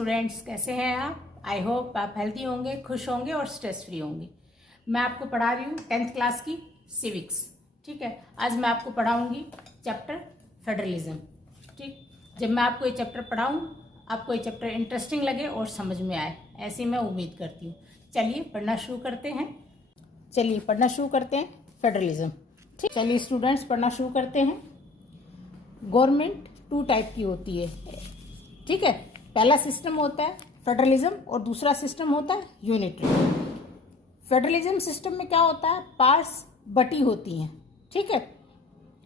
Students, कैसे हैं आप? आई होप आप हेल्थी होंगे, खुश होंगे और स्ट्रेस फ्री होंगे। मैं आपको पढ़ा रही हूँ 10th क्लास की सिविक्स। ठीक है, आज मैं आपको पढ़ाऊँगी चैप्टर फेडरलिज्म। ठीक, जब मैं आपको ये चैप्टर पढ़ाऊँ आपको ये चैप्टर इंटरेस्टिंग लगे और समझ में आए, ऐसी मैं उम्मीद करती हूँ। चलिए पढ़ना शुरू करते हैं। फेडरलिज्म। ठीक, चलिए स्टूडेंट्स पढ़ना शुरू करते हैं। गवर्नमेंट 2 टाइप की होती है। ठीक है, पहला सिस्टम होता है फेडरलिज्म और दूसरा सिस्टम होता है यूनिटरी। फेडरलिज्म सिस्टम में क्या होता है, पार्ट्स बटी होती हैं। ठीक है,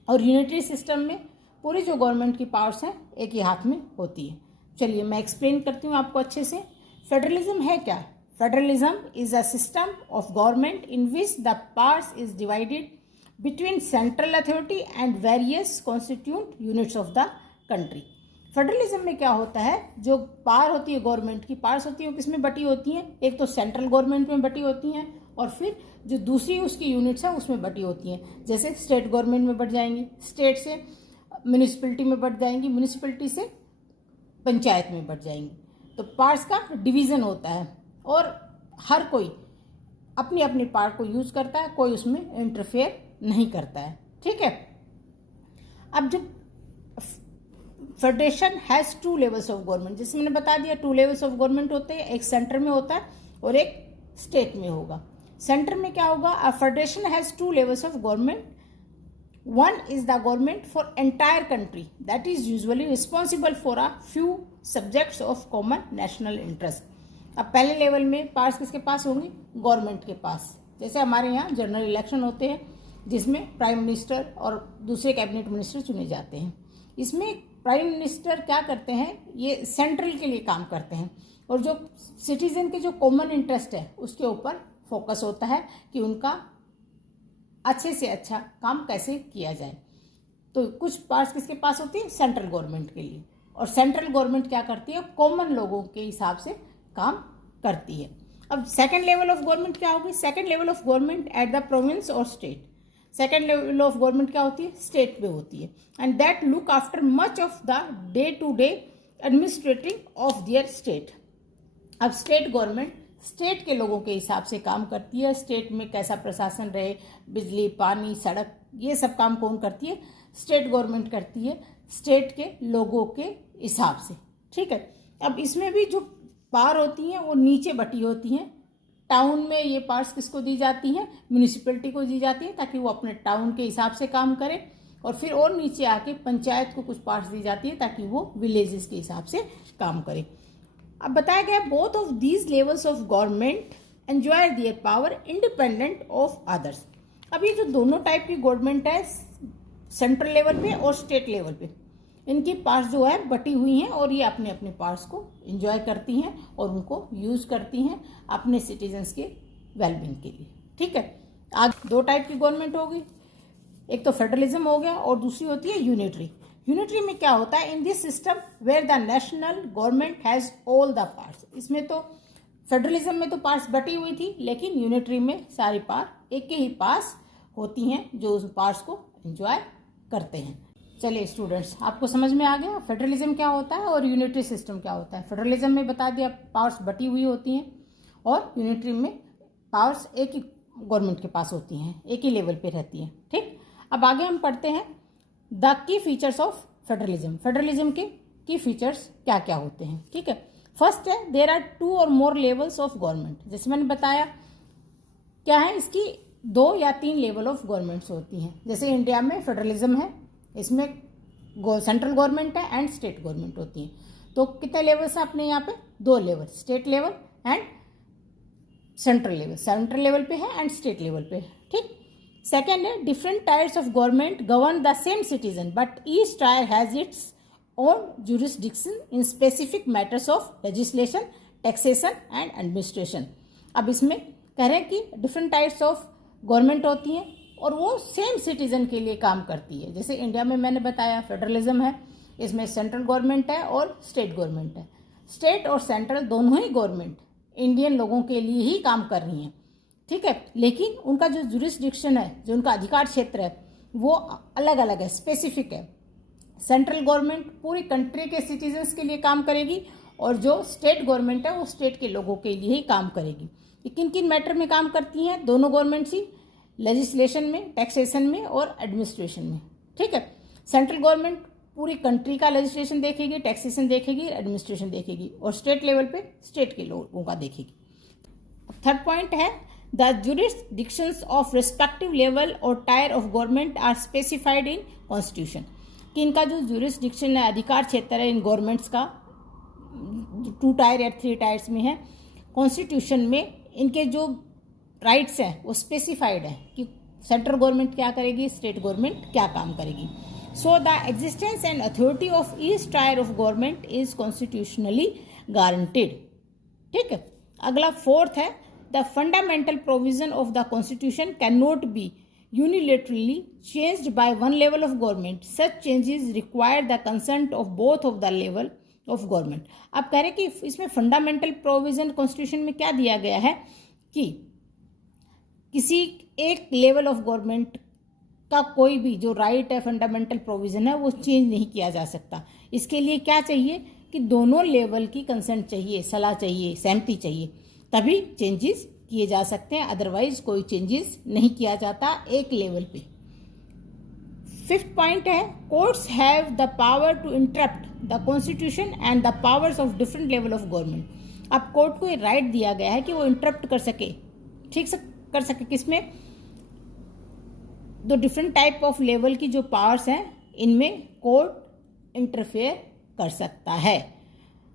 और यूनिटरी सिस्टम में पूरी जो गवर्नमेंट की पावर्स हैं एक ही हाथ में होती है। चलिए मैं एक्सप्लेन करती हूँ आपको अच्छे से। फेडरलिज्म है क्या? Federalism is a system of government in which the powers is divided between central authority and various constituent units of the country. Federalism में क्या होता है, जो पावर होती है गवर्नमेंट की, पावर्स होती है वो किसमें बटी होती हैं? एक तो सेंट्रल गवर्नमेंट में बटी होती हैं और फिर जो दूसरी उसकी यूनिट्स हैं उसमें बटी होती हैं। जैसे स्टेट गवर्नमेंट में बट जाएंगी, स्टेट से म्यूनिसिपैलिटी में बट जाएंगी, म्यूनिसिपैलिटी से पंचायत में बट जाएंगी। तो पावर्स का डिवीज़न होता है और हर कोई अपनी अपनी पावर को यूज़ करता है, कोई उसमें इंटरफेयर नहीं करता है। ठीक है, अब जब federation has 2 levels of government, जैसे मैंने बता दिया 2 लेवल्स ऑफ गवर्नमेंट होते हैं, एक सेंटर में होता है और एक स्टेट में होगा। सेंटर में क्या होगा, a federation has 2 levels of government. One is the government for entire country that is usually responsible for a few subjects of common national interest। अब पहले लेवल में पावर्स किसके पास होंगी? गवर्नमेंट के पास। जैसे हमारे यहाँ जनरल इलेक्शन होते हैं जिसमें प्राइम मिनिस्टर और दूसरे कैबिनेट मिनिस्टर चुने जाते हैं। इसमें प्राइम मिनिस्टर क्या करते हैं, ये सेंट्रल के लिए काम करते हैं और जो सिटीजन के जो कॉमन इंटरेस्ट है उसके ऊपर फोकस होता है कि उनका अच्छे से अच्छा काम कैसे किया जाए। तो कुछ पार्ट्स किसके पास होती है? सेंट्रल गवर्नमेंट के लिए। और सेंट्रल गवर्नमेंट क्या करती है, कॉमन लोगों के हिसाब से काम करती है। अब सेकंड लेवल ऑफ गवर्नमेंट क्या होगी? Second level of government at the province और state. Second level of government क्या होती है? स्टेट पे होती है। And that look after much of the day to day administrative of their state. अब स्टेट गवर्नमेंट स्टेट के लोगों के हिसाब से काम करती है। स्टेट में कैसा प्रशासन रहे, बिजली, पानी, सड़क, ये सब काम कौन करती है? स्टेट गवर्नमेंट करती है, स्टेट के लोगों के हिसाब से। ठीक है, अब इसमें भी जो पावर होती हैं वो नीचे बटी होती हैं। टाउन में ये पावर्स किसको दी जाती हैं? म्यूनिसिपैलिटी को दी जाती है ताकि वो अपने टाउन के हिसाब से काम करे। और फिर और नीचे आके पंचायत को कुछ पावर्स दी जाती है ताकि वो विलेजेस के हिसाब से काम करे। अब बताया गया both of these levels of government enjoy their power independent of others. अब ये जो दोनों टाइप की गवर्नमेंट है, सेंट्रल लेवल पे और स्टेट लेवल पे, इनकी पावर्स जो है बटी हुई हैं और ये अपने अपने पावर्स को एंजॉय करती हैं और उनको यूज़ करती हैं अपने सिटीजन्स के वेलबींग के लिए। ठीक है, आज 2 टाइप की गवर्नमेंट होगी, एक तो फेडरलिज्म हो गया और दूसरी होती है यूनिटरी। यूनिटरी में क्या होता है, in this system where the national government has all the parts. इसमें तो फेडरलिज्म में तो पार्ट्स बटी हुई थी, लेकिन यूनिटरी में सारी पार्ट एक के ही पास होती हैं जो उस पार्ट्स को एंजॉय करते हैं। चलिए स्टूडेंट्स, आपको समझ में आ गया फेडरलिज्म क्या होता है और यूनिटरी सिस्टम क्या होता है। फेडरलिज्म में बता दिया पावर्स बटी हुई होती हैं और यूनिटरी में पावर्स एक ही गवर्नमेंट के पास होती हैं, एक ही लेवल पे रहती हैं। ठीक, अब आगे हम पढ़ते हैं the key features of federalism. Federalism के की फीचर्स क्या क्या होते हैं। ठीक है, फर्स्ट है देयर आर 2 और मोर लेवल्स ऑफ गवर्नमेंट। जैसे मैंने बताया क्या है, इसकी 2 या 3 लेवल ऑफ गवर्नमेंट्स होती हैं। जैसे इंडिया में फेडरलिज्म है, इसमें सेंट्रल गवर्नमेंट है एंड स्टेट गवर्नमेंट होती हैं। तो कितने लेवल्स हैं अपने यहाँ पे? 2 level, state level and central level. Central level पे है एंड स्टेट लेवल पे। ठीक, सेकेंड है different tyres of government govern the same citizen but each tyre has its own jurisdiction in specific matters of legislation, taxation and administration. अब इसमें कह रहे हैं कि डिफरेंट टाइप्स ऑफ गवर्नमेंट होती हैं और वो सेम सिटीजन के लिए काम करती है। जैसे इंडिया में मैंने बताया फेडरलिज्म है, इसमें सेंट्रल गवर्नमेंट है और स्टेट गवर्नमेंट है। स्टेट और सेंट्रल दोनों ही गवर्नमेंट इंडियन लोगों के लिए ही काम कर रही हैं। ठीक है, लेकिन उनका जो जुरिस्डिक्शन है, जो उनका अधिकार क्षेत्र है, वो अलग अलग है, स्पेसिफिक है। सेंट्रल गवर्नमेंट पूरी कंट्री के सिटीजन्स के लिए काम करेगी और जो स्टेट गवर्नमेंट है वो स्टेट के लोगों के लिए ही काम करेगी। ये किन किन मैटर में काम करती हैं दोनों गवर्नमेंट्स ही? लेजिस्लेशन में, टैक्सेशन में और एडमिनिस्ट्रेशन में। ठीक है, सेंट्रल गवर्नमेंट पूरी कंट्री का लेजिस्लेशन देखेगी, टैक्सेशन देखेगी, एडमिनिस्ट्रेशन देखेगी, और स्टेट लेवल पे स्टेट के लोगों का देखेगी। थर्ड पॉइंट है the jurisdictions of respective level और tier of government are specified in constitution. कि इनका जो जुरिस्डिक्शन है, अधिकार क्षेत्र है इन गवर्नमेंट्स का, 2 टायर या 3 टायर्स में है, कॉन्स्टिट्यूशन में इनके जो राइट्स हैं वो स्पेसिफाइड है कि सेंट्रल गवर्नमेंट क्या करेगी, स्टेट गवर्नमेंट क्या काम करेगी। So the existence and authority of each tyre of government is constitutionally guaranteed. ठीक है, अगला फोर्थ है the fundamental provision of the constitution can not be unilaterally changed by one level of government. Such changes require the consent of both of the level of government. आप कह रहे हैं कि इसमें फंडामेंटल प्रोविजन कॉन्स्टिट्यूशन में क्या दिया गया है कि किसी एक लेवल ऑफ गवर्नमेंट का कोई भी जो राइट है, फंडामेंटल प्रोविजन है, वो चेंज नहीं किया जा सकता। इसके लिए क्या चाहिए कि दोनों लेवल की कंसेंट चाहिए, सलाह चाहिए, सहमति चाहिए, तभी चेंजेस किए जा सकते हैं, अदरवाइज कोई चेंजेस नहीं किया जाता एक लेवल पे। फिफ्थ पॉइंट है courts have the power to interpret the constitution and the powers of different level of government. अब कोर्ट को ये राइट दिया गया है कि वो इंटरप्ट कर सके, ठीक से कर सके, किसमें? दो डिफरेंट टाइप ऑफ लेवल की जो पावर्स हैं इनमें कोर्ट इंटरफेयर कर सकता है।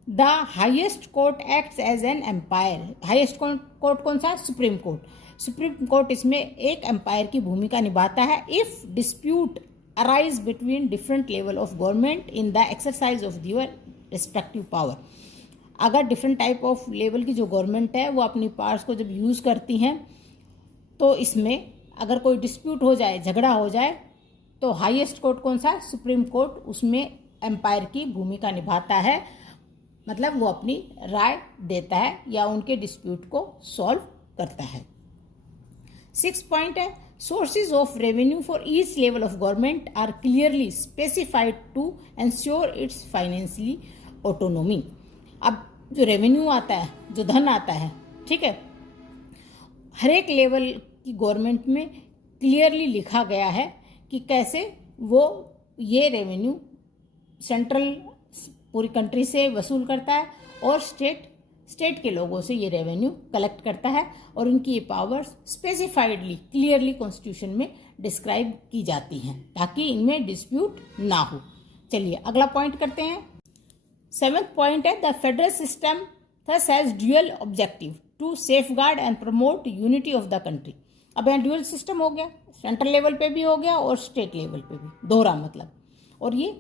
The highest court acts as an umpire. Highest court कौन सा? Supreme court. सुप्रीम कोर्ट इसमें एक एम्पायर की भूमिका निभाता है if dispute arise between different level of government in the exercise of their respective power. अगर डिफरेंट टाइप ऑफ लेवल की जो गवर्नमेंट है वो अपनी पावर्स को जब यूज़ करती हैं तो इसमें अगर कोई डिस्प्यूट हो जाए, झगड़ा हो जाए, तो हाईएस्ट कोर्ट कौन सा? सुप्रीम कोर्ट उसमें एम्पायर की भूमिका निभाता है, मतलब वो अपनी राय देता है या उनके डिस्प्यूट को सॉल्व करता है। 6th पॉइंट है sources of revenue for each level of government are clearly specified to ensure its financially autonomy. अब जो रेवेन्यू आता है, जो धन आता है, ठीक है, हर एक लेवल की गवर्नमेंट में क्लियरली लिखा गया है कि कैसे वो ये रेवेन्यू सेंट्रल पूरी कंट्री से वसूल करता है और स्टेट के लोगों से ये रेवेन्यू कलेक्ट करता है, और इनकी ये पावर्स स्पेसिफाइडली क्लियरली कॉन्स्टिट्यूशन में डिस्क्राइब की जाती हैं ताकि इनमें डिस्प्यूट ना हो। चलिए अगला पॉइंट करते हैं। 7th पॉइंट है the federal system thus has dual objective to safeguard and promote unity of the country. अब यहाँ ड्यूअल सिस्टम हो गया, सेंट्रल लेवल पे भी हो गया और स्टेट लेवल पे भी, दोहरा मतलब, और ये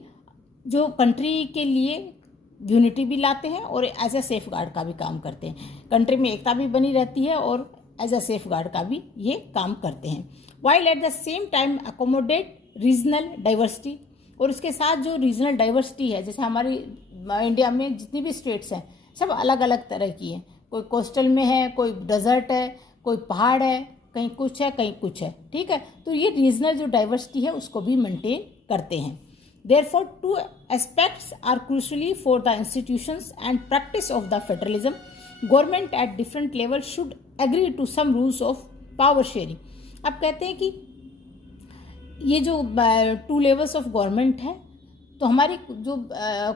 जो कंट्री के लिए यूनिटी भी लाते हैं और एज ए सेफ गार्ड का भी काम करते हैं। कंट्री में एकता भी बनी रहती है और एज ए सेफ गार्ड का भी ये काम करते हैं। While at the same time accommodate regional diversity, और इसके साथ जो रीजनल डाइवर्सिटी है, जैसे हमारी इंडिया में जितनी भी स्टेट्स हैं सब अलग अलग तरह की हैं, कोई कोस्टल में है, कोई डेजर्ट है, कोई पहाड़ है, कहीं कुछ है, कहीं कुछ है, ठीक है, तो ये रीजनल जो डाइवर्सिटी है उसको भी मेंटेन करते हैं। Therefore, 2 aspects are crucially for the institutions and practice of the federalism. Government at different levels should agree to some rules of power sharing. अब कहते हैं कि ये जो 2 levels of government है, तो हमारी जो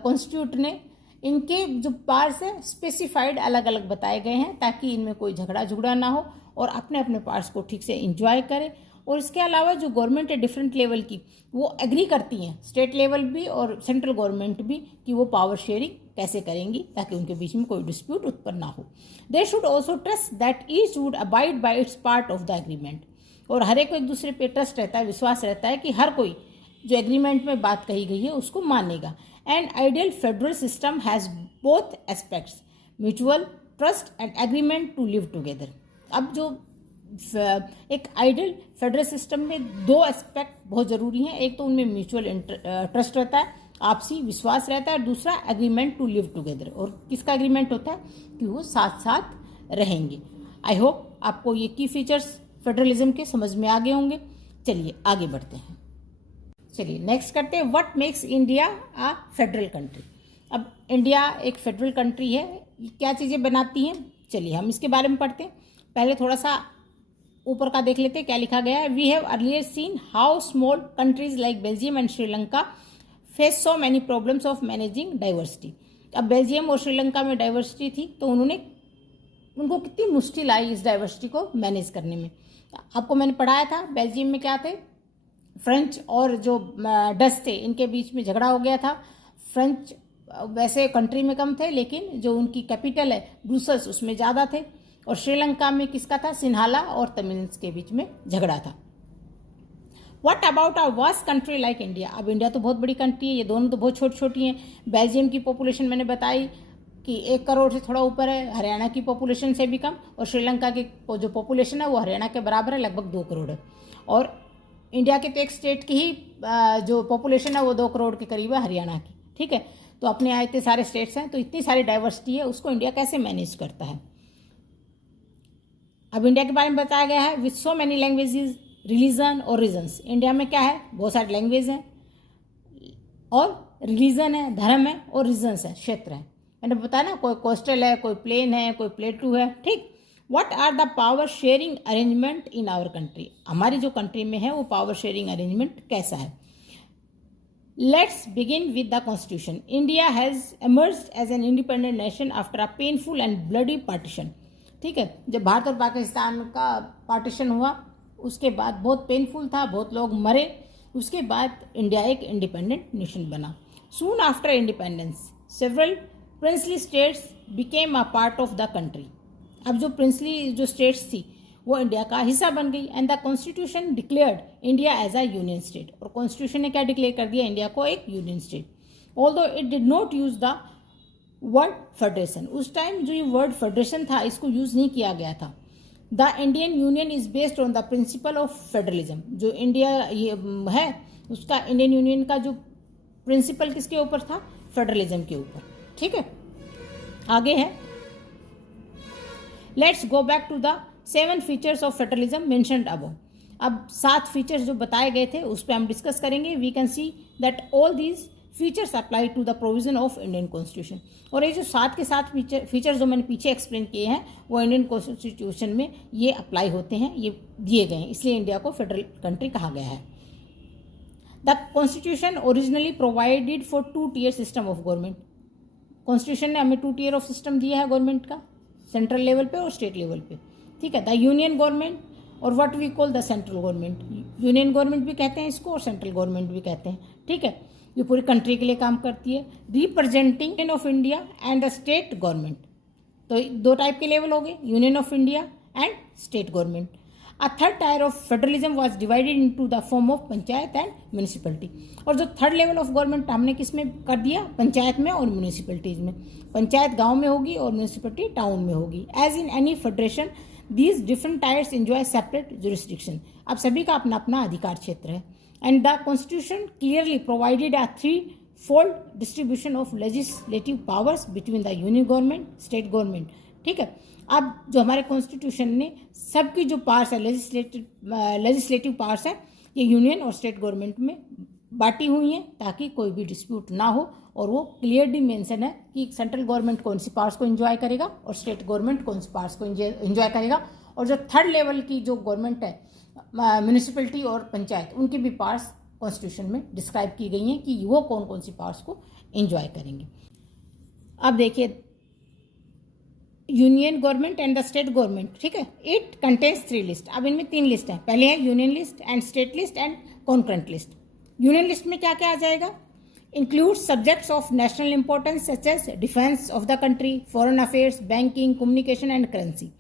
कॉन्स्टिट्यूट ने इनके जो पार्ट्स हैं स्पेसिफाइड अलग अलग बताए गए हैं ताकि इनमें कोई झगड़ा ना हो और अपने अपने पार्ट्स को ठीक से इंजॉय करें। और इसके अलावा जो गवर्नमेंट है डिफरेंट लेवल की वो एग्री करती हैं, स्टेट लेवल भी और सेंट्रल गवर्नमेंट भी, कि वो पावर शेयरिंग कैसे करेंगी ताकि उनके बीच में कोई डिस्प्यूट उत्पन्न ना हो। They should also trust that each would abide by it's part of the agreement. और हर एक दूसरे पे ट्रस्ट रहता है, विश्वास रहता है कि हर कोई जो एग्रीमेंट में बात कही गई है उसको मानेगा। And ideal federal system has both aspects, mutual trust and agreement to live together. अब जो एक आइडियल फेडरल सिस्टम में 2 एस्पेक्ट बहुत ज़रूरी हैं, एक तो उनमें म्यूचुअल ट्रस्ट रहता है, आपसी विश्वास रहता है, और दूसरा एग्रीमेंट टू लिव टुगेदर। और किसका एग्रीमेंट होता है? कि वो साथ साथ रहेंगे। आई होप आपको ये की फीचर्स फेडरलिज्म के समझ में आ गए होंगे। चलिए आगे बढ़ते हैं। चलिए नेक्स्ट करते हैं what makes India a federal country. अब इंडिया एक फेडरल कंट्री है, क्या चीज़ें बनाती हैं, चलिए हम इसके बारे में पढ़ते हैं। पहले थोड़ा सा ऊपर का देख लेते हैं क्या लिखा गया है। We have earlier seen how small countries like Belgium and Sri Lanka face so many problems of managing diversity. अब बेल्जियम और श्रीलंका में डाइवर्सिटी थी तो उनको कितनी मुश्किल आई इस डाइवर्सिटी को मैनेज करने में। आपको मैंने पढ़ाया था बेल्जियम में क्या थे, फ्रेंच और जो डच थे इनके बीच में झगड़ा हो गया था। फ्रेंच वैसे कंट्री में कम थे लेकिन जो उनकी कैपिटल है ब्रुसेल्स उसमें ज़्यादा थे। और श्रीलंका में किसका था, सिन्हाला और तमिल्स के बीच में झगड़ा था। What about a vast country like India. अब इंडिया तो बहुत बड़ी कंट्री है, ये दोनों तो बहुत छोटी छोटी हैं। बेल्जियम की पॉपुलेशन मैंने बताई कि 1 करोड़ से थोड़ा ऊपर है, हरियाणा की पॉपुलेशन से भी कम। और श्रीलंका की जो पॉपुलेशन है वो हरियाणा के बराबर है, लगभग 2 करोड़ है। और इंडिया के तो एक स्टेट की ही जो पॉपुलेशन है वो 2 करोड़ के करीब है, हरियाणा की। ठीक है, तो अपने यहाँ इतने सारे स्टेट्स हैं तो इतनी सारी डाइवर्सिटी है, उसको इंडिया कैसे मैनेज करता है। अब इंडिया के बारे में बताया गया है with so many languages, religion और रीजन्स। इंडिया में क्या है, बहुत सारे लैंग्वेज हैं और रिलीजन है, धर्म है और रीजन्स है, क्षेत्र है। मैंने बताया ना, कोई कोस्टल है, कोई प्लेन है, कोई प्लेटू है। ठीक, what are the power sharing arrangement in our country. हमारी जो कंट्री में है वो पावर शेयरिंग अरेंजमेंट कैसा है। Let's begin with the constitution. India has emerged as an independent nation after a painful and bloody partition. ठीक है, जब भारत और पाकिस्तान का पार्टीशन हुआ उसके बाद बहुत पेनफुल था, बहुत लोग मरे, उसके बाद इंडिया एक इंडिपेंडेंट नेशन बना। Soon after independence several princely states became a part of the country. अब जो प्रिंसली जो स्टेट्स थी वो इंडिया का हिस्सा बन गई। And the constitution declared India as a union state. और कॉन्स्टिट्यूशन ने क्या डिक्लेयर कर दिया, इंडिया को एक union state. Although it did not use the word federation. उस टाइम जो ये वर्ड फेडरेशन था इसको यूज नहीं किया गया था। The Indian union is based on the principle of federalism. जो इंडिया ये है उसका इंडियन यूनियन का जो प्रिंसिपल किसके ऊपर था, फेडरलिज्म के ऊपर। ठीक है, आगे है, let's go back to the 7 features of federalism mentioned above. अब 7 फीचर्स जो बताए गए थे उस पर हम डिस्कस करेंगे। We can see that all these features apply to the provision of Indian constitution. और ये जो 7 के 7 फीचर्स जो मैंने पीछे एक्सप्लेन किए हैं वो इंडियन कॉन्स्टिट्यूशन में ये अप्लाई होते हैं, ये दिए गए हैं, इसलिए इंडिया को फेडरल कंट्री कहा गया है। The constitution originally provided for 2 tier system of government. Constitution ने हमें 2 tier ऑफ सिस्टम दिया है गवर्नमेंट का, सेंट्रल लेवल पे और स्टेट लेवल पे। ठीक है, द यूनियन गवर्नमेंट और what we call the central government. Union government भी कहते हैं इसको और सेंट्रल गवर्नमेंट भी कहते हैं। ठीक है, ये पूरी कंट्री के लिए काम करती है। Representing of India and the state government. तो 2 टाइप के लेवल हो गए, union of India and state government. A third tier of federalism was divided into the form of panchayat and municipality. और जो थर्ड लेवल ऑफ गवर्नमेंट हमने किस में कर दिया, पंचायत में और म्यूनिसिपैलिटीज में। पंचायत गांव में होगी और म्यूनिसिपैलिटी टाउन में होगी। As in any federation these different tiers enjoy separate jurisdiction. अब सभी का अपना अपना अधिकार क्षेत्र है। And the constitution clearly provided a 3-fold distribution of legislative powers between the union government, state government. ठीक है, अब जो हमारे कॉन्स्टिट्यूशन ने सबकी जो पावर्स है, लेजिस्लेटिव पावर्स है, ये यूनियन और स्टेट गवर्नमेंट में बांटी हुई हैं ताकि कोई भी डिस्प्यूट ना हो। और वो क्लियरली मेंशन है कि सेंट्रल गवर्नमेंट कौन सी पावर्स को एंजॉय करेगा और स्टेट गवर्नमेंट कौन सी पावर्स को एंजॉय करेगा। और जो थर्ड लेवल की जो गवर्नमेंट है, म्यूनिसिपैलिटी और पंचायत, उनकी भी पावर्स कॉन्स्टिट्यूशन में डिस्क्राइब की गई हैं कि वो कौन कौन सी पावर्स को एंजॉय करेंगे। अब देखिए, union government and the state government. ठीक है, इट कंटेन्स 3 लिस्ट। अब इनमें 3 लिस्ट हैं। पहले है union list and state list and concurrent list. Union list में क्या क्या आ जाएगा, include subjects of national importance such as defence of the country, foreign affairs, banking, communication and currency.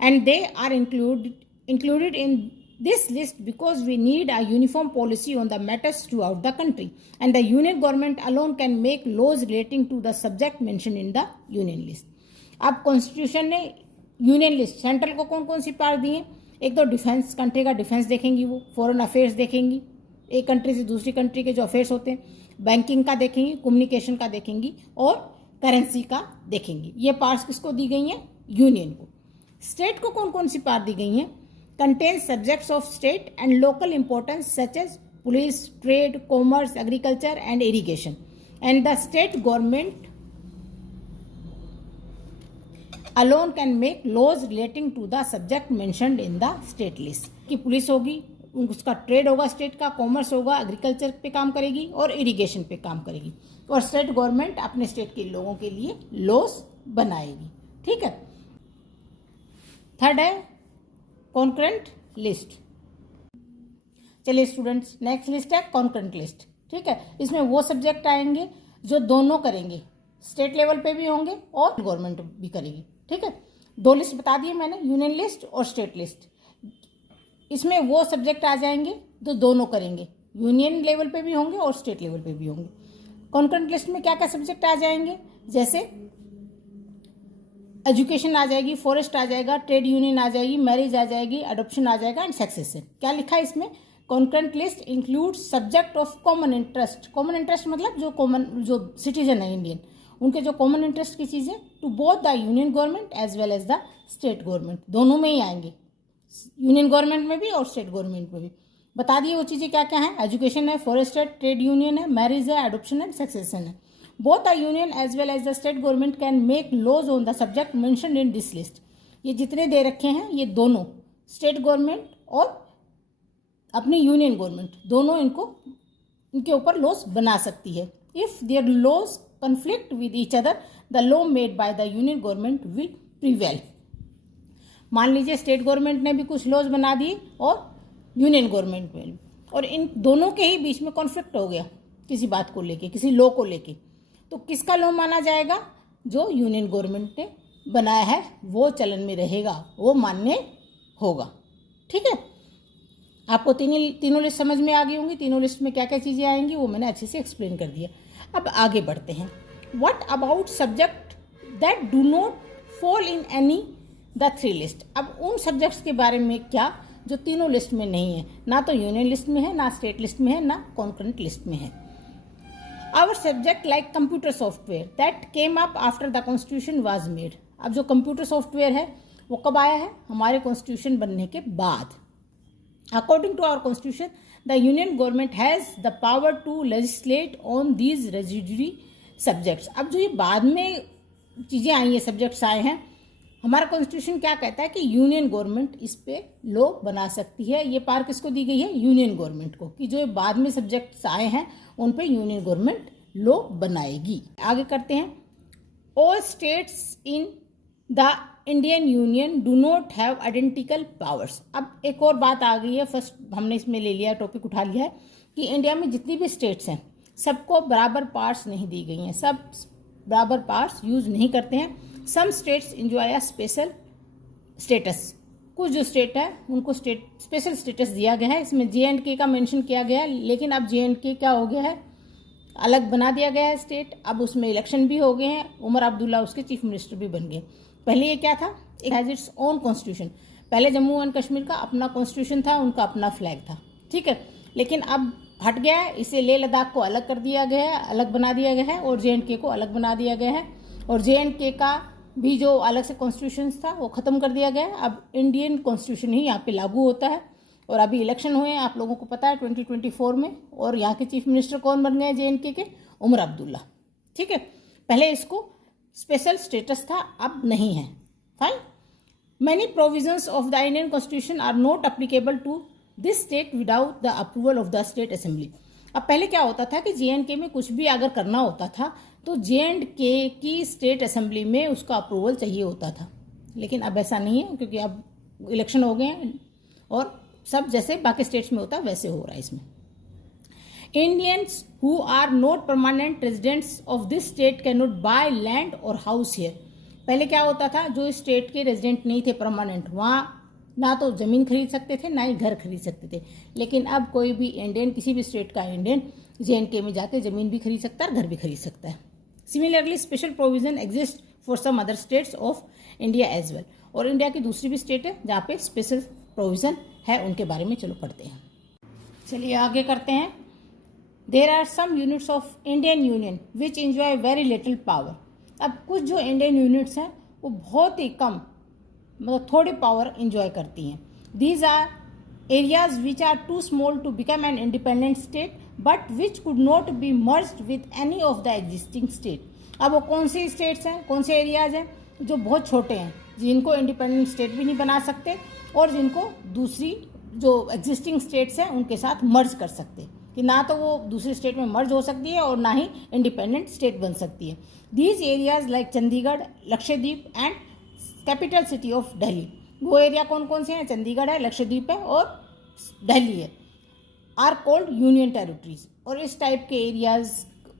And they are included in this list because we need a uniform policy on the matters throughout the country, and the union government alone can make laws relating to the subject mentioned in the union list. अब constitution ने union list, central को कौन कौन सी power दी है, एक तो defence, country का defence देखेंगी, वो फॉरेन अफेयर्स देखेंगी, एक कंट्री से दूसरी कंट्री के जो अफेयर्स होते हैं, बैंकिंग का देखेंगी, कम्युनिकेशन का देखेंगी और करेंसी का देखेंगी। ये पावर्स किसको दी गई हैं, यूनियन को। स्टेट को कौन कौन सी पावर दी गई हैं, contains subjects of state and local importance such as police, trade, commerce, agriculture and irrigation. And the state government alone can make laws relating to the subject mentioned in the state list. कि police होगी, उसका trade होगा state का, commerce होगा, agriculture पे काम करेगी और इरिगेशन पे काम करेगी, और स्टेट गवर्नमेंट अपने स्टेट के लोगों के लिए लॉस बनाएगी। ठीक है। थर्ड है कॉन्करेंट लिस्ट। चलिए स्टूडेंट्स, नेक्स्ट लिस्ट है कॉन्करेंट लिस्ट। ठीक है, इसमें वो सब्जेक्ट आएंगे जो दोनों करेंगे, स्टेट लेवल पे भी होंगे और गवर्नमेंट भी करेगी। ठीक है, दो लिस्ट बता दिए मैंने, यूनियन लिस्ट और स्टेट लिस्ट। इसमें वो सब्जेक्ट आ जाएंगे जो दोनों करेंगे, यूनियन लेवल पे भी होंगे और स्टेट लेवल पे भी होंगे। कॉन्करेंट लिस्ट में क्या क्या सब्जेक्ट आ जाएंगे, जैसे एजुकेशन आ जाएगी, फॉरेस्ट आ जाएगा, ट्रेड यूनियन आ जाएगी, मैरिज आ जाएगी, अडॉप्शन आ जाएगा एंड सक्सेशन। क्या लिखा है इसमें, concurrent list includes subject of common interest. Common interest मतलब जो सिटीजन है इंडियन, उनके जो कॉमन इंटरेस्ट की चीज़ें to both the union government as well as the state government, दोनों में ही आएंगे, यूनियन गवर्नमेंट में भी और स्टेट गवर्नमेंट में भी। बता दिए वो चीज़ें क्या क्या हैं, एजुकेशन है, फॉरेस्ट है, ट्रेड यूनियन है, मैरिज है, एडॉप्शन एंड सक्सेशन है। Both the union as well as the state government can make laws on the subject mentioned in this list. ये जितने दे रखे हैं ये दोनों, स्टेट गवर्नमेंट और अपनी यूनियन गवर्नमेंट, दोनों इनके ऊपर लॉज बना सकती है। If their laws conflict with each other the law made by the union government will prevail. मान लीजिए स्टेट गवर्नमेंट ने भी कुछ लॉज बना दिए और यूनियन गवर्नमेंट में, और इन दोनों के ही बीच में कॉन्फ्लिक्ट हो गया किसी बात को लेके, किसी लॉ को लेके, तो किसका लॉ माना जाएगा, जो यूनियन गवर्नमेंट ने बनाया है वो चलन में रहेगा, वो मान्य होगा। ठीक है, आपको तीनों लिस्ट समझ में आ गई होंगी। तीनों लिस्ट में क्या क्या चीज़ें आएंगी वो मैंने अच्छे से एक्सप्लेन कर दिया। अब आगे बढ़ते हैं। What about subject that do not fall in any the three list. अब उन सब्जेक्ट्स के बारे में क्या जो तीनों लिस्ट में नहीं है, ना तो यूनियन लिस्ट में है, ना स्टेट लिस्ट में है, ना कॉन्करेंट लिस्ट में है। Our subject like computer software that came up after the constitution was made. अब जो कंप्यूटर सॉफ्टवेयर है वो कब आया है, हमारे कॉन्स्टिट्यूशन बनने के बाद। According to our constitution the union government has the power to legislate on these residuary subjects. अब जो ये बाद में चीज़ें आई हैं, सब्जेक्ट्स आए हैं, हमारा कॉन्स्टिट्यूशन क्या कहता है कि यूनियन गवर्नमेंट इस पे लॉ बना सकती है। ये पावर किसको दी गई है, यूनियन गवर्नमेंट को, कि जो बाद में सब्जेक्ट्स आए हैं उन पे यूनियन गवर्नमेंट लॉ बनाएगी। आगे करते हैं। All states in the Indian union do not have identical powers. अब एक और बात आ गई है, फर्स्ट हमने इसमें ले लिया, टॉपिक उठा लिया है कि इंडिया में जितनी भी स्टेट्स हैं सबको बराबर पावर्स नहीं दी गई हैं, सब बराबर पावर्स यूज नहीं करते हैं। Some states enjoy a special status. कुछ जो स्टेट है उनको स्पेशल स्टेटस दिया गया है। इसमें J&K का मेंशन किया गया है, लेकिन अब J&K क्या हो गया है, अलग बना दिया गया है स्टेट। अब उसमें इलेक्शन भी हो गए हैं, उमर अब्दुल्ला उसके चीफ मिनिस्टर भी बन गए। पहले ये क्या था, it has its own constitution. पहले जम्मू एंड कश्मीर का अपना कॉन्स्टिट्यूशन था, उनका अपना फ्लैग था, ठीक है, लेकिन अब हट गया है। इसे लेह लद्दाख को अलग कर दिया गया है, अलग बना दिया गया है, और J&K को अलग बना दिया गया है, और J&K का भी जो अलग से कॉन्स्टिट्यूशन था वो ख़त्म कर दिया गया है। अब इंडियन कॉन्स्टिट्यूशन ही यहाँ पे लागू होता है। और अभी इलेक्शन हुए हैं, आप लोगों को पता है 2024 में, और यहाँ के चीफ मिनिस्टर कौन बन गए J&K के, उमर अब्दुल्ला, ठीक है। पहले इसको स्पेशल स्टेटस था, अब नहीं है। Fine. Many provisions of the Indian constitution are not applicable to this state without the approval of the state assembly. अब पहले क्या होता था कि J&K में कुछ भी अगर करना होता था तो J&K की स्टेट असेंबली में उसका अप्रूवल चाहिए होता था, लेकिन अब ऐसा नहीं है, क्योंकि अब इलेक्शन हो गए हैं और सब जैसे बाकी स्टेट्स में होता है वैसे हो रहा है इसमें। Indians who are not permanent residents of this state can not buy land or house here. पहले क्या होता था, जो स्टेट के रेजिडेंट नहीं थे परमानेंट, वहाँ ना तो ज़मीन खरीद सकते थे ना ही घर खरीद सकते थे, लेकिन अब कोई भी इंडियन, किसी भी स्टेट का इंडियन J&K में जाके ज़मीन भी खरीद सकता है, घर भी खरीद सकता है। Similarly special provision exist for some other states of India as well. और इंडिया की दूसरी भी स्टेट है जहाँ पे स्पेशल प्रोविजन है, उनके बारे में चलो पढ़ते हैं। चलिए आगे करते हैं। There are some units of Indian union which enjoy very little power. अब कुछ जो इंडियन यूनिट्स हैं वो बहुत ही कम, मतलब थोड़ी पावर इंजॉय करती हैं। These are areas which are too small to become an independent state but which could not be merged with any of the existing state. अब वो कौन सी स्टेट्स हैं, कौन से एरियाज हैं, जो बहुत छोटे हैं, जिनको इंडिपेंडेंट स्टेट भी नहीं बना सकते और जिनको दूसरी जो एग्जिस्टिंग स्टेट्स हैं उनके साथ मर्ज कर सकते, कि ना तो वो दूसरे स्टेट में मर्ज हो सकती है और ना ही इंडिपेंडेंट स्टेट बन सकती है। These areas like Chandigarh, Lakshadweep and capital city of Delhi. वो एरिया कौन कौन से हैं? चंडीगढ़ है, लक्षद्वीप है और दिल्ली है। Are called union territories. और इस टाइप के एरियाज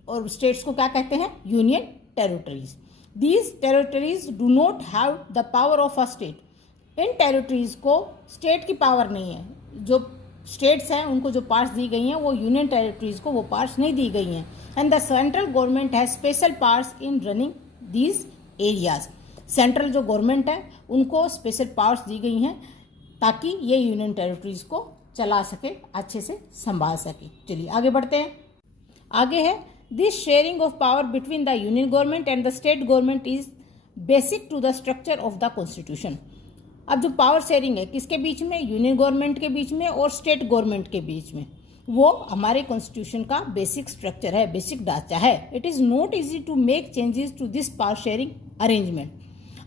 और स्टेट्स को क्या कहते हैं? Union territories. These territories do not have the power of a state. In territories को स्टेट की पावर नहीं है। जो स्टेट्स हैं उनको जो पार्ट्स दी गई हैं वो यूनियन टेरिटरीज को वो पार्ट्स नहीं दी गई हैं। And the central government has special powers in running these areas. Central जो गवर्नमेंट है उनको स्पेशल पावर्स दी गई हैं ताकि ये यूनियन टेरिटरीज को चला सके, अच्छे से संभाल सके। चलिए आगे बढ़ते हैं। आगे है this sharing of power between the union government and the state government is basic to the structure of the constitution. अब जो पावर शेयरिंग है किसके बीच में? यूनियन गवर्नमेंट के बीच में और स्टेट गवर्नमेंट के बीच में। वो हमारे कॉन्स्टिट्यूशन का बेसिक स्ट्रक्चर है, बेसिक ढांचा है। It is not easy to make changes to this power sharing arrangement.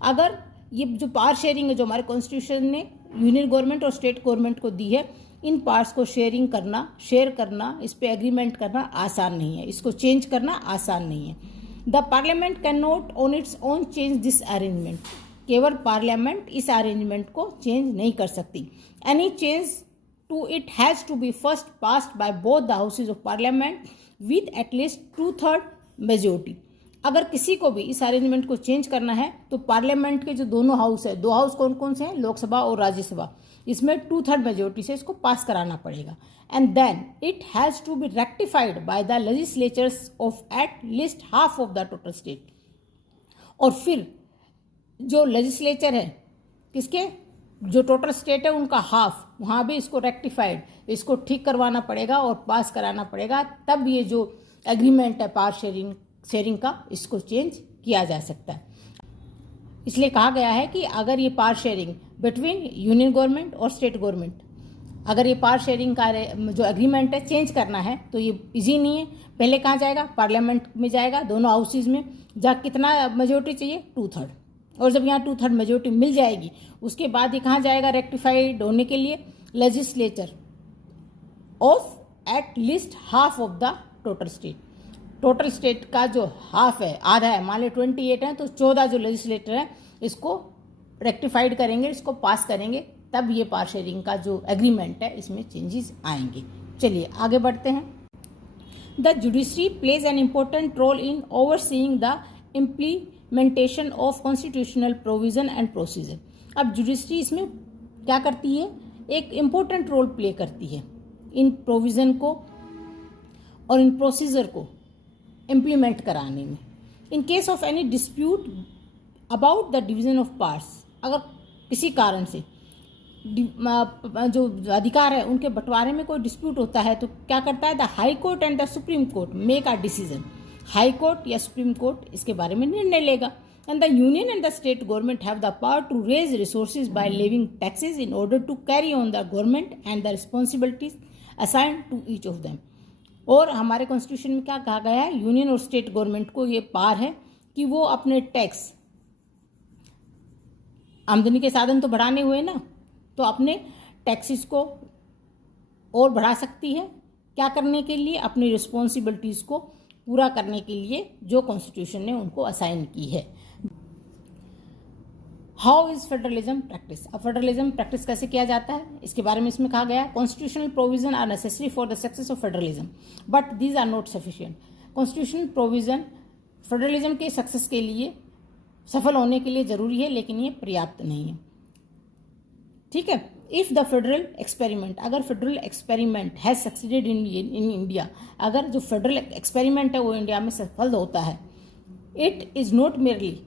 अगर ये जो पावर शेयरिंग है जो हमारे कॉन्स्टिट्यूशन ने यूनियन गवर्नमेंट और स्टेट गवर्नमेंट को दी है, इन पार्ट्स को शेयर करना, इस पे एग्रीमेंट करना आसान नहीं है, इसको चेंज करना आसान नहीं है। The parliament can not on its own change this arrangement. केवल पार्लियामेंट इस अरेंजमेंट को चेंज नहीं कर सकती। Any change to it has to be first passed by both the houses of parliament with at least 2/3 majority. अगर किसी को भी इस अरेंजमेंट को चेंज करना है तो पार्लियामेंट के जो दोनों हाउस है, दो हाउस कौन कौन से हैं? लोकसभा और राज्यसभा, इसमें 2/3 मेजोरिटी से इसको पास कराना पड़ेगा। And then it has to be rectified by the legislatures of at least half of the total state. और फिर जो लेजिस्लेचर है किसके? जो टोटल स्टेट है उनका हाफ, वहाँ भी इसको रेक्टिफाइड, इसको ठीक करवाना पड़ेगा और पास कराना पड़ेगा, तब ये जो एग्रीमेंट है पावर शेयरिंग का, इसको चेंज किया जा सकता है। इसलिए कहा गया है कि अगर ये power sharing between union government और स्टेट गवर्नमेंट, अगर ये पावर शेयरिंग का जो एग्रीमेंट है चेंज करना है तो ये इजी नहीं है। पहले कहाँ जाएगा? पार्लियामेंट में जाएगा, दोनों हाउसेज में। जहाँ कितना मेजोरिटी चाहिए? 2/3। और जब यहाँ 2/3 मेजोरिटी मिल जाएगी उसके बाद ये कहाँ जाएगा रेक्टिफाइड होने के लिए? Legislature of at least half of the total state. Total state का जो हाफ है, आधा है, मान लो 28 है, तो 14 जो लेजिस्लेटर है इसको रेक्टिफाइड करेंगे, इसको पास करेंगे, तब ये पावर शेयरिंग का जो एग्रीमेंट है इसमें चेंजेस आएंगे। चलिए आगे बढ़ते हैं। The judiciary plays an important role in overseeing the implementation of constitutional provision and procedure. अब जुडिशरी इसमें क्या करती है? एक इम्पोर्टेंट रोल प्ले करती है इन प्रोविज़न को और इन प्रोसीजर को इम्प्लीमेंट कराने में। In case of any dispute about the division of powers, अगर किसी कारण से जो अधिकार है उनके बंटवारे में कोई डिस्प्यूट होता है तो क्या करता है? The high court and the supreme court make a decision. High court या सुप्रीम कोर्ट इसके बारे में निर्णय लेगा। And the union and the state government have the power to raise resources by levying taxes in order to carry on the government and the responsibilities assigned to each of them. और हमारे constitution में क्या कहा गया है? Union और state government को ये पावर है कि वो अपने टैक्स, आमदनी के साधन तो बढ़ाने हुए ना, तो अपने टैक्सेस को और बढ़ा सकती है। क्या करने के लिए? अपनी रिस्पॉन्सिबिलिटीज़ को पूरा करने के लिए जो कॉन्स्टिट्यूशन ने उनको असाइन की है। How is federalism practice? अब फेडरलिज्म प्रैक्टिस कैसे किया जाता है इसके बारे में इसमें कहा गया है। Constitutional provision are necessary for the success of federalism but these are not sufficient. Constitutional provision federalism के सक्सेस के लिए, सफल होने के लिए जरूरी है, लेकिन ये पर्याप्त नहीं है। ठीक है। इफ द फेडरल एक्सपेरिमेंट, अगर federal experiment has succeeded in India, अगर जो फेडरल एक्सपेरिमेंट है वो इंडिया में सफल होता है, इट इज नॉट मेरली,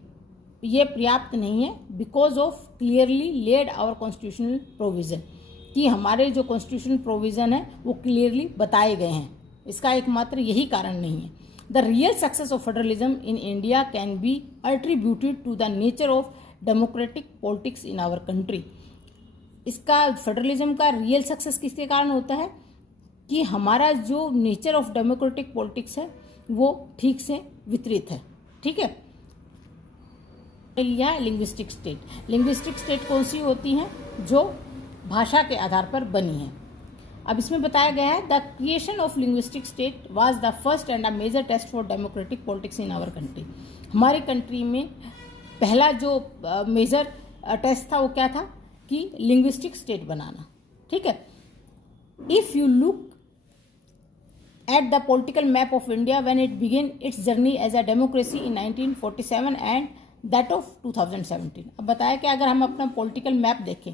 ये पर्याप्त नहीं है, because of clearly laid our constitutional provision, कि हमारे जो कॉन्स्टिट्यूशनल प्रोविजन है वो क्लियरली बताए गए हैं। इसका एकमात्र यही कारण नहीं है। The real success of federalism in India can be attributed to the nature of democratic politics in our country. इसका फेडरलिज्म का रियल सक्सेस किसके कारण होता है? कि हमारा जो नेचर ऑफ डेमोक्रेटिक पॉलिटिक्स है वो ठीक से वितरित है। ठीक है। लिया है लिंग्विस्टिक स्टेट। लिंग्विस्टिक स्टेट कौन सी होती हैं? जो भाषा के आधार पर बनी है। अब इसमें बताया गया है the creation of linguistic state was the first and a major test for democratic politics in our country. हमारे कंट्री में पहला जो मेजर टेस्ट था वो क्या था कि लिंग्विस्टिक स्टेट बनाना। ठीक है। If you look at the political map of India when it began its journey as a democracy in 1947 and that of 2017। अब बताया कि अगर हम अपना पॉलिटिकल मैप देखें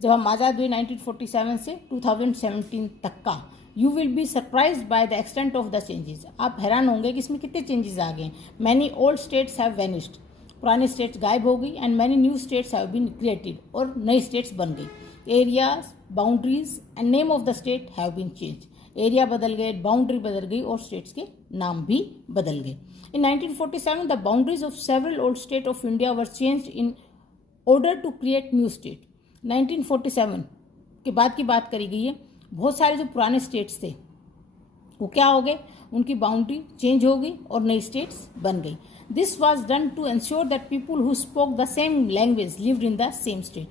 जब हम आज़ाद हुए 1947 से 2017 तक का, you will be surprised by the extent of the changes. आप हैरान होंगे कि इसमें कितने चेंजेस आ गए। Many old states have vanished, पुरानी स्टेट्स गायब हो गई, and many new states have been created, और नई स्टेट्स बन गई। Areas, boundaries and name of the state have been change. Area बदल गए, बाउंड्री बदल गई और स्टेट्स के नाम भी बदल गए। In 1947 the boundaries of several old state of India were changed in order to create new state. 1947 के बाद की बात करी गई है। बहुत सारे जो पुराने स्टेट्स थे वो क्या हो गए, उनकी बाउंड्री चेंज हो गई और नई स्टेट्स बन गई। This was done to ensure that people who spoke the same language lived in the same state.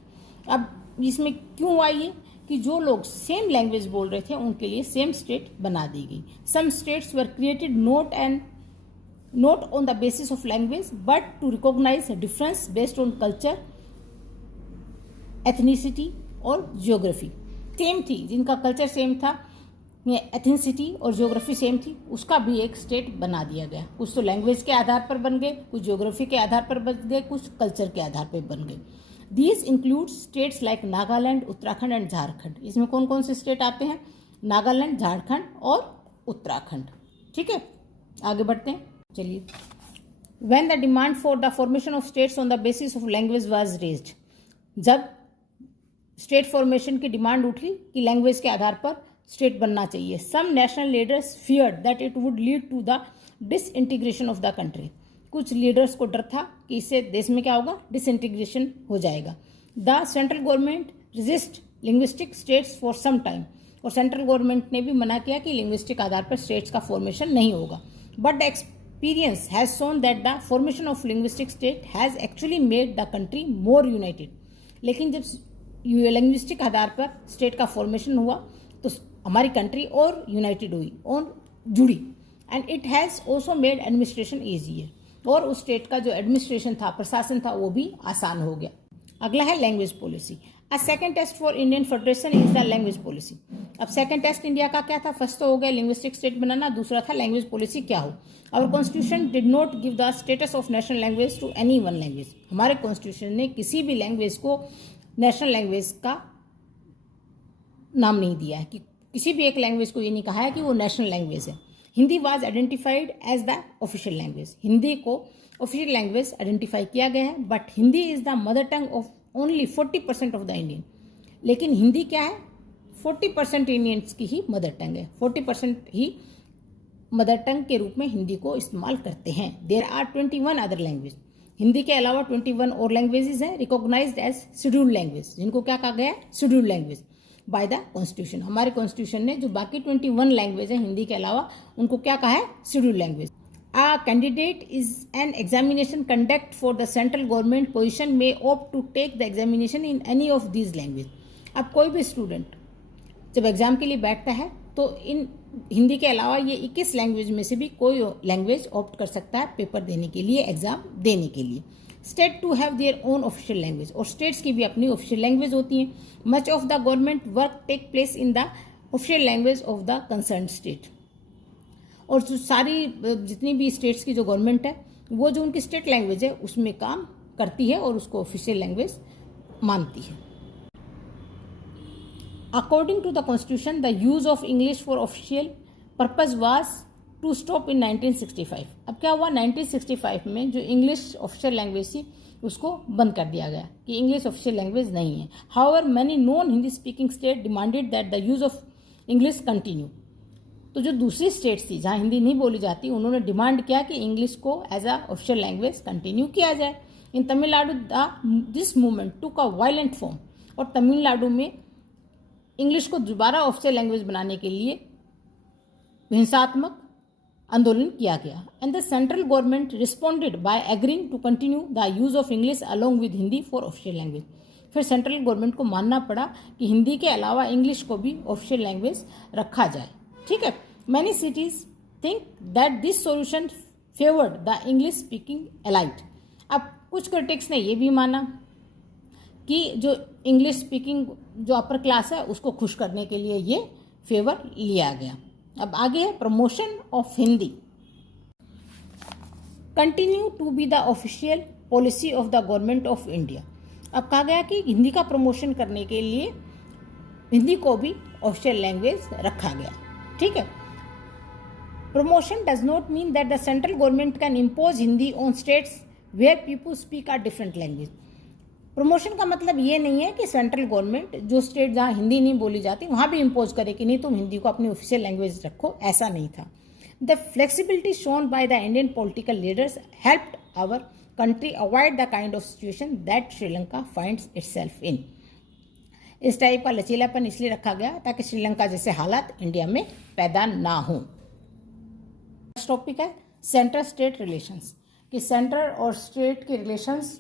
अब इसमें क्यों आई है कि जो लोग सेम लैंग्वेज बोल रहे थे उनके लिए सेम स्टेट बना दी गई। Some states were created not on the basis of language but to recognise difference based on culture, ethnicity और जियोग्राफी। सेम थी, जिनका कल्चर सेम था, एथनिसिटी और जियोग्राफी सेम थी, उसका भी एक स्टेट बना दिया गया। कुछ तो लैंग्वेज के आधार पर बन गए, कुछ जियोग्राफी के आधार पर बन गए, कुछ कल्चर के आधार पर बन गए। These include states like Nagaland, Uttarakhand and Jharkhand. इसमें कौन कौन से स्टेट आते हैं? नागालैंड, झारखंड और उत्तराखंड। ठीक है, आगे बढ़ते हैं। चलिए, When the demand for the formation of states on the basis of language was raised, जब स्टेट फॉर्मेशन की डिमांड उठी कि लैंग्वेज के आधार पर स्टेट बनना चाहिए, some national leaders feared that it would lead to the disintegration of the country। कुछ leaders को डर था कि इससे देश में क्या होगा, डिसइंटीग्रेशन हो जाएगा। The central government resist linguistic states for some time, और सेंट्रल गवर्नमेंट ने भी मना किया कि लिंग्विस्टिक आधार पर स्टेट्स का फॉर्मेशन नहीं होगा। But the experience has shown that the formation of linguistic state has actually made the country more United. लेकिन जब लिंग्विस्टिक आधार पर स्टेट का फॉर्मेशन हुआ तो हमारी कंट्री और यूनाइटेड हुई और जुड़ी। And it has also made administration easier, और उस स्टेट का जो एडमिनिस्ट्रेशन था, प्रशासन था, वो भी आसान हो गया। अगला है language policy. A second test for Indian federation is the language policy. अब सेकंड टेस्ट इंडिया का क्या था? फर्स्ट तो हो गया लिंग्विस्टिक स्टेट बनाना, दूसरा था लैंग्वेज पॉलिसी क्या हो। Our constitution did not give the status of national language to any one language. हमारे कॉन्स्टिट्यूशन ने किसी भी लैंग्वेज को नेशनल लैंग्वेज का नाम नहीं दिया है, कि किसी भी एक लैंग्वेज को ये नहीं कहा है कि वो नेशनल लैंग्वेज है। Hindi was identified as the official language. Hindi को ऑफिशियल लैंग्वेज आइडेंटिफाई किया गया है, but Hindi is the mother tongue of only 40% of the Indian. लेकिन हिंदी क्या है? 40% इंडियंस की ही मदर टंग है। 40% ही मदर टंग के रूप में हिंदी को इस्तेमाल करते हैं। There are 21 other language. Hindi के अलावा 21 और लैंग्वेजेस हैं रिकॉग्नाइज्ड एज शेड्यूल्ड लैंग्वेज, जिनको क्या कहा गया है? Scheduled language by the constitution. हमारे कॉन्स्टिट्यूशन ने जो बाकी 21 लैंग्वेज है हिंदी के अलावा, उनको क्या कहा है? Scheduled language. A candidate is an examination conduct for the central government position may opt to take the examination in any of these language। अब कोई भी स्टूडेंट जब एग्जाम के लिए बैठता है तो इन हिंदी के अलावा ये 21 लैंग्वेज में से भी कोई लैंग्वेज ऑप्ट कर सकता है पेपर देने के लिए, एग्जाम देने के लिए। State to have their own official language, और स्टेट्स की भी अपनी ऑफिशियल लैंग्वेज होती हैं। Much of the government work take place in the official language of the concern state. और जो सारी जितनी भी स्टेट्स की जो गवर्नमेंट है वो जो उनकी स्टेट लैंग्वेज है उसमें काम करती है और उसको ऑफिशियल लैंग्वेज मानती है। According to the constitution the use of English for official purpose was to stop in 1965। अब क्या हुआ? 1965 में जो इंग्लिश ऑफिशियल लैंग्वेज थी उसको बंद कर दिया गया कि इंग्लिश ऑफिशियल लैंग्वेज नहीं है। However many non Hindi speaking state demanded that the use of English continue. तो जो दूसरी स्टेट्स थी जहाँ हिंदी नहीं बोली जाती, उन्होंने डिमांड किया कि इंग्लिश को as a official language continue किया जाए। In Tamil Nadu this movement took a violent form, और तमिलनाडु में इंग्लिश को दोबारा ऑफिशियल लैंग्वेज बनाने के लिए हिंसात्मक आंदोलन किया गया and the central government responded by agreeing to continue the use of English along with Hindi for official language. फिर सेंट्रल गवर्नमेंट को मानना पड़ा कि हिंदी के अलावा इंग्लिश को भी ऑफिशियल लैंग्वेज रखा जाए। ठीक है, many cities think that this solution favoured the English speaking elite. अब कुछ क्रिटिक्स ने ये भी माना कि जो इंग्लिश स्पीकिंग जो अपर क्लास है उसको खुश करने के लिए ये फेवर लिया गया। अब आगे है promotion of Hindi continue to be the official policy of the government of India. अब कहा गया कि हिंदी का प्रमोशन करने के लिए हिंदी को भी ऑफिशियल लैंग्वेज रखा गया। ठीक है, promotion does not mean that the central government can impose Hindi on states where people speak a different language. Promotion का मतलब ये नहीं है कि सेंट्रल गवर्नमेंट जो स्टेट जहाँ हिंदी नहीं बोली जाती वहाँ भी इम्पोज करे कि नहीं तुम हिंदी को अपनी ऑफिशियल लैंग्वेज रखो, ऐसा नहीं था। The flexibility shown by the Indian political leaders helped our country avoid the kind of situation that Sri Lanka finds itself in. इस टाइप का लचीलापन इसलिए रखा गया ताकि श्रीलंका जैसे हालात इंडिया में पैदा ना हो। नेक्स्ट टॉपिक है सेंटर स्टेट रिलेशंस, कि सेंटर और स्टेट के रिलेशंस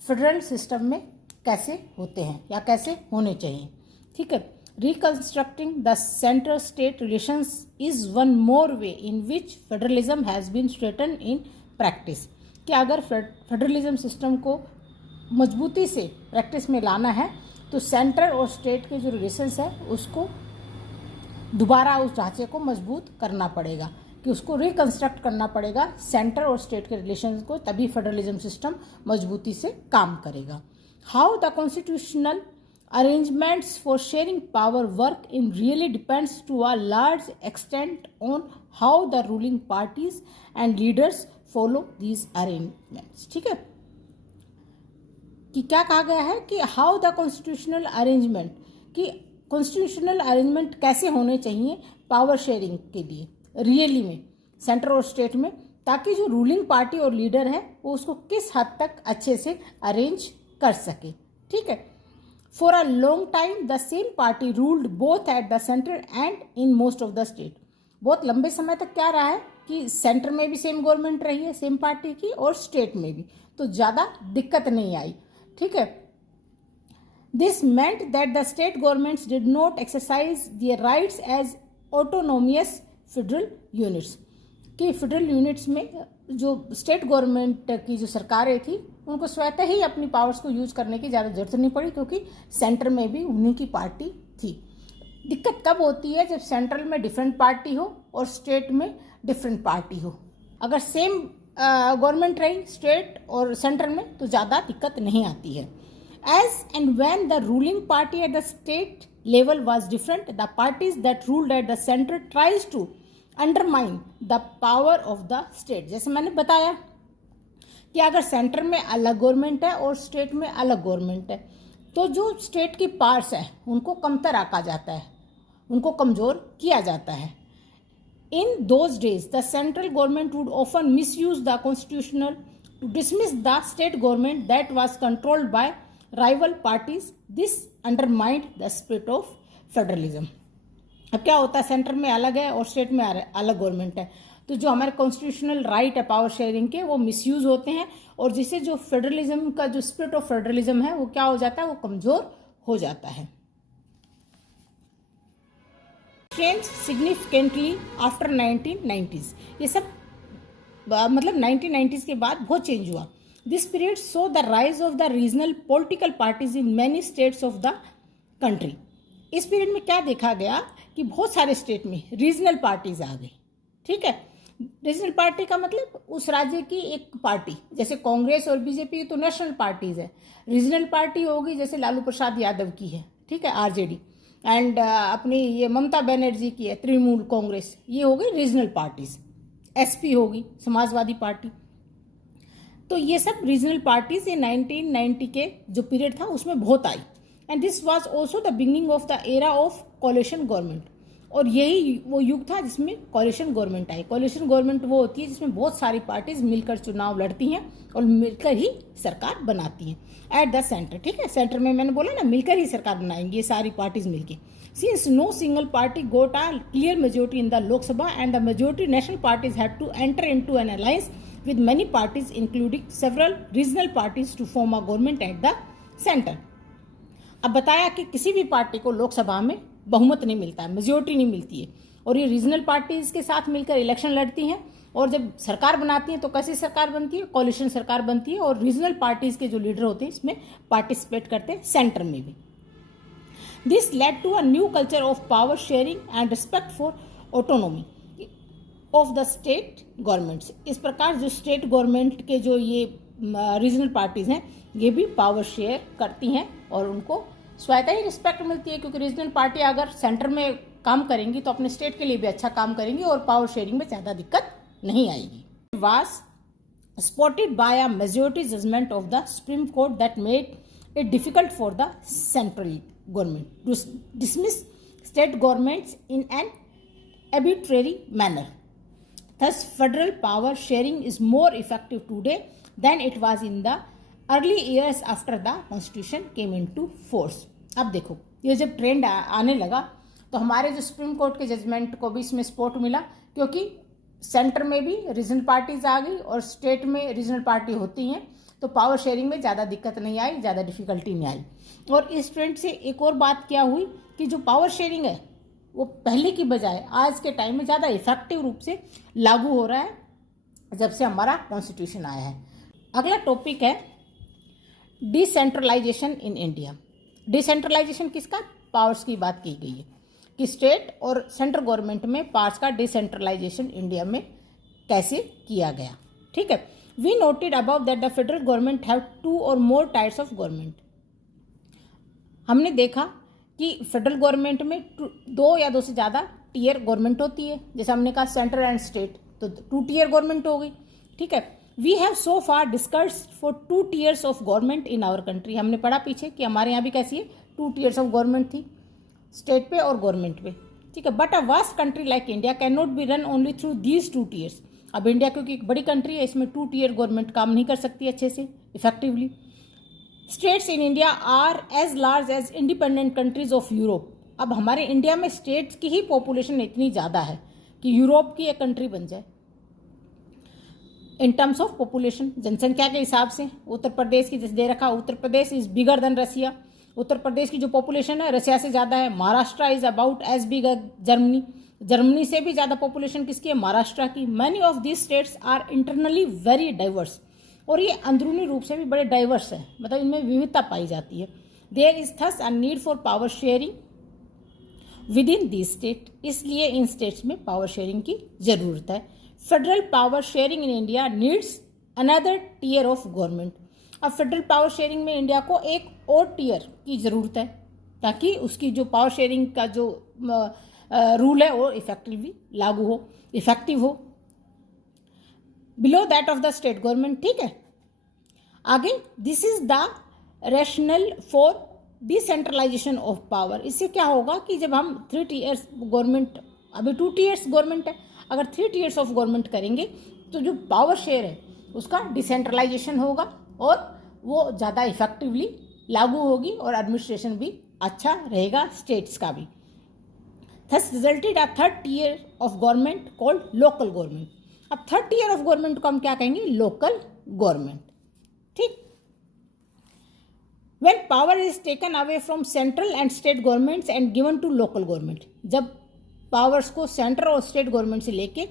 फेडरल सिस्टम में कैसे होते हैं या कैसे होने चाहिए। ठीक है, reconstructing the centre state relations is one more way in which federalism has been strengthen in practice. कि अगर फेडरलिज्म सिस्टम को मजबूती से प्रैक्टिस में लाना है तो सेंटर और स्टेट के जो रिलेशंस है उसको दोबारा उस ढांचे को मजबूत करना पड़ेगा, कि उसको रिकंस्ट्रक्ट करना पड़ेगा सेंटर और स्टेट के रिलेशंस को, तभी फेडरलिज्म सिस्टम मजबूती से काम करेगा। How the constitutional arrangements for sharing power work in really depends to a large extent on how the ruling parties and leaders follow these arrangements. ठीक है, कि क्या कहा गया है कि हाउ द कॉन्स्टिट्यूशनल अरेंजमेंट, कि कॉन्स्टिट्यूशनल अरेंजमेंट कैसे होने चाहिए पावर शेयरिंग के लिए रियली में सेंटर और स्टेट में, ताकि जो रूलिंग पार्टी और लीडर है वो उसको किस हद तक अच्छे से अरेंज कर सके। ठीक है, for a long time the same party ruled both at the centre and in most of the state. बहुत लंबे समय तक क्या रहा है कि सेंटर में भी सेम गवर्नमेंट रही है सेम पार्टी की और स्टेट में भी, तो ज़्यादा दिक्कत नहीं आई। ठीक है, this meant that the state governments did not exercise their rights as autonomous federal units, कि फेडरल यूनिट्स में जो स्टेट गवर्नमेंट की जो सरकारें थी उनको स्वतः ही अपनी पावर्स को यूज करने की ज़्यादा जरूरत नहीं पड़ी, क्योंकि सेंटर में भी उन्हीं की पार्टी थी। दिक्कत कब होती है जब सेंट्रल में डिफरेंट पार्टी हो और स्टेट में डिफरेंट पार्टी हो। अगर सेम गवर्नमेंट रही स्टेट और सेंटर में तो ज़्यादा दिक्कत नहीं आती है। As and when the ruling party at the state level was different, the parties that ruled at the center tries to undermine the power of the state। जैसे मैंने बताया कि अगर सेंटर में अलग गवर्नमेंट है और स्टेट में अलग गवर्नमेंट है तो जो स्टेट की पावर्स है उनको कमतर आका जाता है, उनको कमज़ोर किया जाता है। In those days the central government would often misuse the constitutional to dismiss the state government that was controlled by rival parties. This undermined the spirit of federalism. अब क्या होता है, सेंटर में अलग है और स्टेट में अलग गवर्नमेंट है, तो जो हमारे कॉन्स्टिट्यूशनल राइट है पावर शेयरिंग के वो मिसयूज होते हैं और जिससे जो फेडरलिज्म का जो स्पिरिट ऑफ फेडरलिज्म है वो क्या हो जाता है, वो कमजोर हो जाता है। चेंज सिग्निफिकेंटली आफ्टर 1990s, ये सब मतलब 1990s के बाद बहुत चेंज हुआ। This period saw the rise of the regional political parties in many states of the country। इस पीरियड में क्या देखा गया कि बहुत सारे स्टेट में रीजनल पार्टीज आ गई। ठीक है, रीजनल पार्टी का मतलब उस राज्य की एक पार्टी, जैसे कांग्रेस और बीजेपी तो नेशनल पार्टीज है। रीजनल पार्टी होगी जैसे लालू प्रसाद यादव की है, ठीक है, आरजेडी, एंड अपनी ये ममता बनर्जी की है तृणमूल कांग्रेस, ये हो गई रीजनल पार्टीज। एसपी होगी समाजवादी पार्टी। तो ये सब रीजनल पार्टीज ये 1990 के जो पीरियड था उसमें बहुत आई। And this was also the beginning of the era of coalition government. और यही वो युग था जिसमें कोलिशन गवर्नमेंट आई। कोलिशन गवर्नमेंट वो होती है जिसमें बहुत सारी पार्टीज मिलकर चुनाव लड़ती हैं और मिलकर ही सरकार बनाती हैं एट द सेंटर। ठीक है, सेंटर में मैंने बोला ना, मिलकर ही सरकार बनाएंगी ये सारी पार्टीज मिलके। Since no single party got a clear majority in the Lok Sabha and the majority national parties have to enter into an alliance with many parties including several regional parties to form a government at the center। अब बताया कि किसी भी party को लोकसभा में बहुमत नहीं मिलता है, मेजोरिटी नहीं मिलती है, और ये रीजनल पार्टीज के साथ मिलकर इलेक्शन लड़ती हैं और जब सरकार बनाती हैं तो कैसी सरकार बनती है, कोलिशन सरकार बनती है, और रीजनल पार्टीज के जो लीडर होते हैं इसमें पार्टिसिपेट करते हैं सेंटर में भी। This led to a new culture of power sharing and respect for autonomy of the state governments. इस प्रकार जो स्टेट गवर्नमेंट के जो ये रीजनल पार्टीज हैं ये भी पावर शेयर करती हैं और उनको स्वतः ही रिस्पेक्ट मिलती है, क्योंकि रीजनल पार्टी अगर सेंटर में काम करेंगी तो अपने स्टेट के लिए भी अच्छा काम करेंगी और पावर शेयरिंग में ज़्यादा दिक्कत नहीं आएगी। Was spotted by a majority judgment of the supreme Court that made it difficult for the central government to dismiss state governments in an arbitrary manner। Thus, federal power sharing is more effective today than it was in the early years after the Constitution came into force। अब देखो, ये जब trend आने लगा तो हमारे जो supreme court के जजमेंट को भी इसमें सपोर्ट मिला, क्योंकि सेंटर में भी रीजनल पार्टीज आ गई और स्टेट में रीजनल पार्टी होती हैं, तो पावर शेयरिंग में ज़्यादा दिक्कत नहीं आई, ज़्यादा डिफिकल्टी नहीं आई। और इस ट्रेंड से एक और बात क्या हुई कि जो पावर शेयरिंग है वो पहले की बजाय आज के टाइम में ज़्यादा इफेक्टिव रूप से लागू हो रहा है जब से हमारा कॉन्स्टिट्यूशन आया है। अगला टॉपिक है डिसेंट्रलाइजेशन इन इंडिया। डिसेंट्रलाइजेशन किसका? पावर्स की बात की गई है कि स्टेट और सेंट्रल गवर्नमेंट में पावर्स का डिसेंट्रलाइजेशन इंडिया में कैसे किया गया। ठीक है, we noted about that the federal government have 2 और मोर टाइप्स ऑफ गवर्नमेंट। हमने देखा कि फेडरल गवर्नमेंट में 2 या 2 से ज़्यादा टीयर गवर्नमेंट होती है, जैसे हमने कहा सेंट्रल एंड स्टेट, तो 2 टीयर गवर्नमेंट हो गई। ठीक है, we have so far discussed for 2 tiers of government in our country. हमने पढ़ा पीछे कि हमारे यहाँ भी कैसी है, 2 टीयर्स ऑफ गवर्नमेंट थी, स्टेट पे और गवर्नमेंट पे। ठीक है, but a vast country like India can not be run only through these 2 tears. अब इंडिया क्योंकि एक बड़ी कंट्री है, इसमें 2 टीयर गवर्नमेंट काम नहीं कर सकती अच्छे से effectively. States in India are as large as independent countries of Europe. अब हमारे इंडिया में स्टेट्स की ही पॉपुलेशन इतनी ज़्यादा है कि यूरोप की एक कंट्री बन जाए इन टर्म्स ऑफ पॉपुलेशन, जनसंख्या के हिसाब से। उत्तर प्रदेश की जैसे दे रखा, Uttar Pradesh is bigger than रसिया। उत्तर प्रदेश की जो पॉपुलेशन है रसिया से ज़्यादा है। Maharashtra is about as big Germany. Germany से भी ज़्यादा पॉपुलेशन किसकी है? महाराष्ट्र की। Many of these states are internally very diverse, और ये अंदरूनी रूप से भी बड़े डाइवर्स हैं, मतलब इनमें विविधता पाई जाती है। There is thus a need for power sharing within the state. इसलिए इन स्टेट्स में पावर शेयरिंग की जरूरत है। Federal power sharing in India needs another tier of government. अब फेडरल पावर शेयरिंग में इंडिया को एक और टीयर की ज़रूरत है ताकि उसकी जो पावर शेयरिंग का जो रूल है वो इफेक्टिवली लागू हो, इफेक्टिव हो, below that of the state government. ठीक है, आगे this is the rationale for decentralisation of power. इससे क्या होगा कि जब हम 3 टीयर्स गवर्नमेंट, अभी 2 टीयर्स गवर्नमेंट है, अगर 3 टीयर्स ऑफ गवर्नमेंट करेंगे तो जो पावर शेयर है उसका डिसेंट्रलाइजेशन होगा और वो ज़्यादा इफेक्टिवली लागू होगी और एडमिनिस्ट्रेशन भी अच्छा रहेगा स्टेट्स का भी। Thus resulted a 3rd tier of government called local government. अब 3rd टीयर ऑफ गवर्नमेंट को हम क्या कहेंगे? Local government. ठीक, when power is taken away from central and state governments and given to local government. जब powers को central और state government से लेके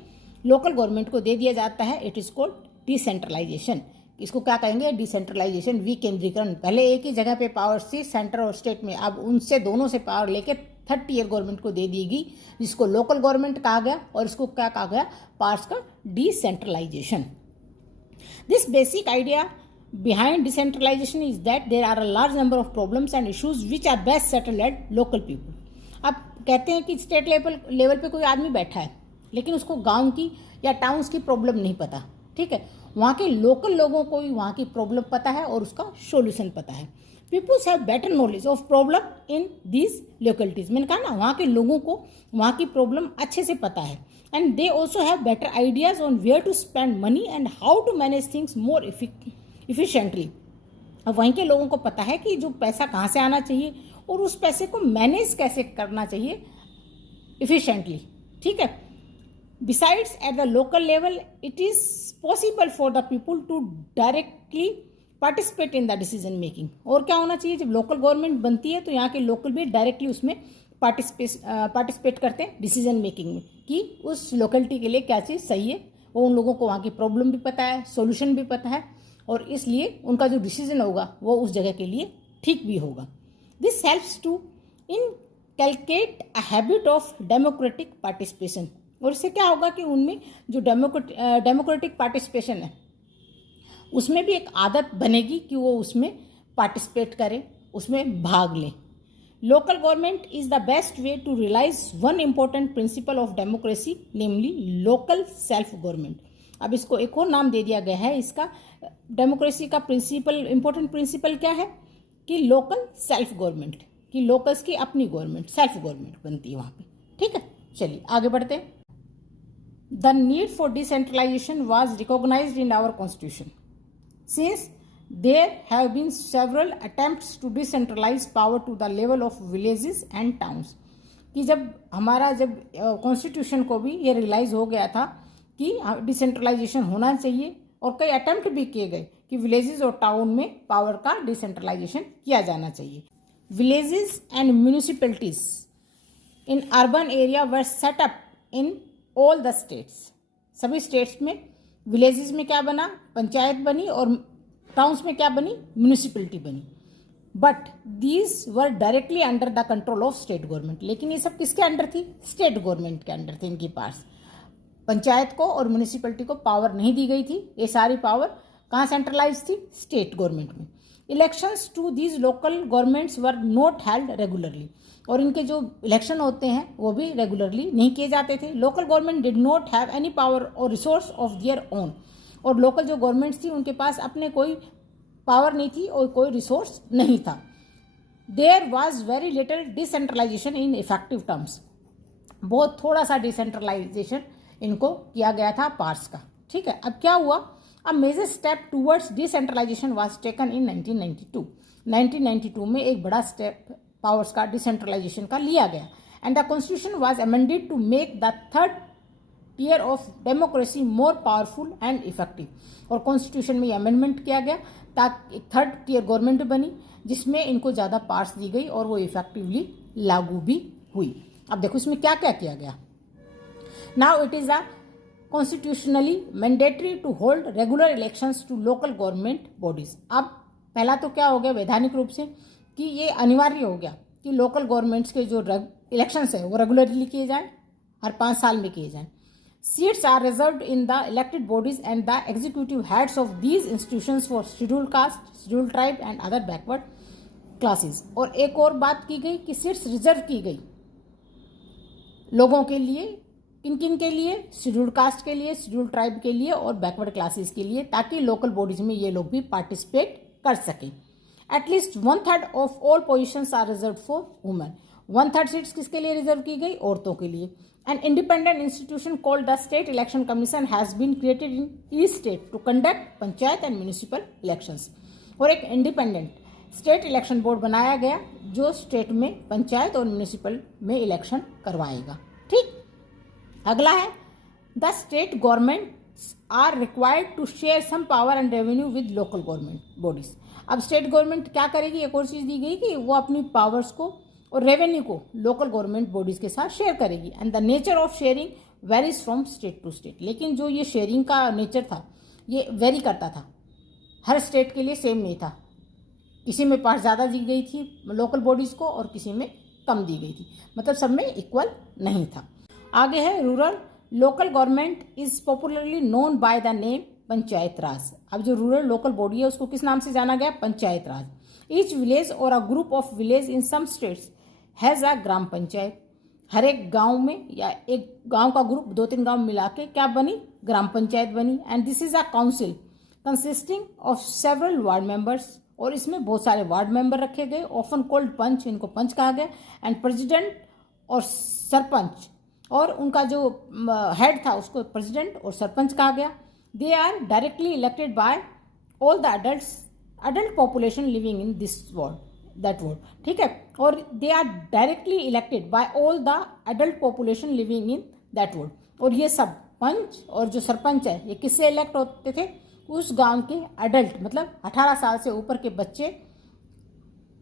लोकल गवर्नमेंट को दे दिया जाता है, इट इज कॉल्ड डिसेंट्रलाइजेशन। इसको क्या कहेंगे? डिसेंट्रलाइजेशन, विकेंद्रीकरण। पहले एक ही जगह पे पावर थी सेंटर और स्टेट में, अब उनसे दोनों से पावर लेके 3rd टीयर गवर्नमेंट को दे दी गई, जिसको लोकल गवर्नमेंट कहा गया, और इसको क्या कहा गया? पावर्स का decentralisation. This basic idea behind decentralization is that there are a large number of problems and issues which are best settled at local people। अब कहते हैं कि स्टेट लेवल पे कोई आदमी बैठा है लेकिन उसको गांव की या टाउन्स की प्रॉब्लम नहीं पता। ठीक है, वहाँ के लोकल लोगों को भी वहाँ की प्रॉब्लम पता है और उसका सॉल्यूशन पता है। Peoples have better knowledge of problem in these localities. मैंने कहा ना, वहाँ के लोगों को वहाँ की प्रॉब्लम अच्छे से पता है। And they also have better ideas on where to spend money and how to manage things more efficiently. अब वहीं के लोगों को पता है कि जो पैसा कहाँ से आना चाहिए और उस पैसे को मैनेज कैसे करना चाहिए इफिशिएंटली, ठीक है। Besides at the local level it is possible for the people to directly participate in the decision making. और क्या होना चाहिए, जब लोकल गवर्नमेंट बनती है तो यहाँ के लोकल भी डायरेक्टली उसमें पार्टिसिपेट करते हैं डिसीजन मेकिंग में कि उस लोकेलिटी के लिए क्या चीज़ सही है। वो उन लोगों को वहाँ की प्रॉब्लम भी पता है, सॉल्यूशन भी पता है, और इसलिए उनका जो डिसीजन होगा वो उस जगह के लिए ठीक भी होगा। This helps to inculcate a habit of democratic participation. और इससे क्या होगा कि उनमें जो डेमोक्रेटिक पार्टिसिपेशन है उसमें भी एक आदत बनेगी कि वो उसमें पार्टिसिपेट करें, उसमें भाग लें। Local government is the best way to realise one important principle of democracy, namely local self government. अब इसको एक और नाम दे दिया गया है इसका, डेमोक्रेसी का प्रिंसिपल, इंपॉर्टेंट प्रिंसिपल क्या है कि लोकल सेल्फ गवर्नमेंट, कि लोकल्स की अपनी गवर्नमेंट, सेल्फ गवर्नमेंट बनती है वहाँ पे, ठीक है। चलिए आगे बढ़ते हैं। The need for decentralisation was recognised in our constitution since there have been several attempts to decentralize power to the level of villages and towns। कि जब कॉन्स्टिट्यूशन को भी ये रियलाइज हो गया था कि डिसेंट्रलाइजेशन होना चाहिए, और कई अटेम्प्ट भी किए गए कि विलेजेस और टाउन में पावर का डिसेंट्रलाइजेशन किया जाना चाहिए। Villages and municipalities in urban area were set up in all the states. सभी स्टेट्स में विलेजेस में क्या बना, पंचायत बनी, और टाउन्स में क्या बनी, म्यूनिसिपैलिटी बनी। But these were directly under the control of state government. लेकिन ये सब किसके अंडर थी, स्टेट गवर्नमेंट के अंडर थे इनके पास। पंचायत को और म्यूनिसिपैलिटी को पावर नहीं दी गई थी, ये सारी पावर कहाँ सेंट्रलाइज थी, स्टेट गवर्नमेंट में। Elections to these local governments were not held regularly. और इनके जो इलेक्शन होते हैं वो भी रेगुलरली नहीं किए जाते थे। Local government did not have any power और रिसोर्स ऑफ देयर ओन। और लोकल जो गवर्नमेंट्स थी उनके पास अपने कोई पावर नहीं थी और कोई रिसोर्स नहीं था। There was very little decentralisation in effective terms. बहुत थोड़ा सा डिसेंट्रलाइजेशन इनको किया गया था पार्ट्स का, ठीक है। अब क्या हुआ, a major step towards decentralisation was taken in 1992। 1992 में एक बड़ा स्टेप पावर्स का डिसेंट्रलाइजेशन का लिया गया। And the constitution was amended to make the third tier of democracy more powerful and effective. और कॉन्स्टिट्यूशन में ये अमेंडमेंट किया गया ताकि एक थर्ड टियर गवर्नमेंट बनी जिसमें इनको ज़्यादा पावर्स दी गई और वो इफेक्टिवली लागू भी हुई। अब देखो इसमें क्या क्या किया गया। Now it is a constitutionally mandatory to hold regular elections to local government bodies. अब पहला तो क्या हो गया वैधानिक रूप से कि ये अनिवार्य हो गया कि लोकल गवर्नमेंट्स के जो इलेक्शंस है वो रेगुलरली किए जाएं, हर 5 साल में किए जाएं। Seats are reserved in the elected bodies and the executive heads of these institutions for scheduled caste, scheduled tribe and other backward classes. और एक और बात की गई कि सीट्स रिजर्व की गई लोगों के लिए, किन किन के लिए, शेड्यूल्ड कास्ट के लिए, शेड्यूल्ड ट्राइब के लिए और बैकवर्ड क्लासेस के लिए, ताकि लोकल बॉडीज में ये लोग भी पार्टिसिपेट कर सकें। At least 1/3 of all positions are reserve for women. 1/3 seats किसके लिए रिजर्व की गई, औरतों के लिए। An independent institution called the state election commission has been created in each state to conduct panchayat and municipal elections. और एक इंडिपेंडेंट स्टेट इलेक्शन बोर्ड बनाया गया जो स्टेट में पंचायत और म्यूनिसिपल में इलेक्शन करवाएगा, ठीक। अगला है the state governments are required to share some power and revenue with local government bodies. अब स्टेट गवर्नमेंट क्या करेगी, एक और चीज़ दी गई कि वो अपनी पावर्स को और रेवेन्यू को लोकल गवर्नमेंट बॉडीज के साथ शेयर करेगी। And the nature of sharing varies from state to state. लेकिन जो ये शेयरिंग का नेचर था ये वेरी करता था, हर स्टेट के लिए सेम नहीं था। किसी में पावर ज़्यादा दी गई थी लोकल बॉडीज़ को और किसी में कम दी गई थी, मतलब सब में इक्वल नहीं था। आगे है rural local government is popularly known by the name panchayat raj. अब जो रूरल लोकल बॉडी है उसको किस नाम से जाना गया, पंचायत राज। ईच विलेज और a group of village in some states has a gram panchayat. हर एक गांव में या एक गांव का ग्रुप 2-3 गांव मिला के क्या बनी, ग्राम पंचायत बनी। And this is a council consisting of several ward members, और इसमें बहुत सारे वार्ड मेंबर रखे गए, ऑफन कॉल्ड पंच, इनको पंच कहा गया, एंड प्रेसिडेंट और सरपंच, और उनका जो हेड था उसको प्रेसिडेंट और सरपंच कहा गया। They are directly elected by all the adult population living in this world, that world, ठीक है, और they are directly elected by all the adult population living in that world. और ये सब पंच और जो सरपंच है ये किससे इलेक्ट होते थे? उस गांव के अडल्ट, मतलब 18 साल से ऊपर के बच्चे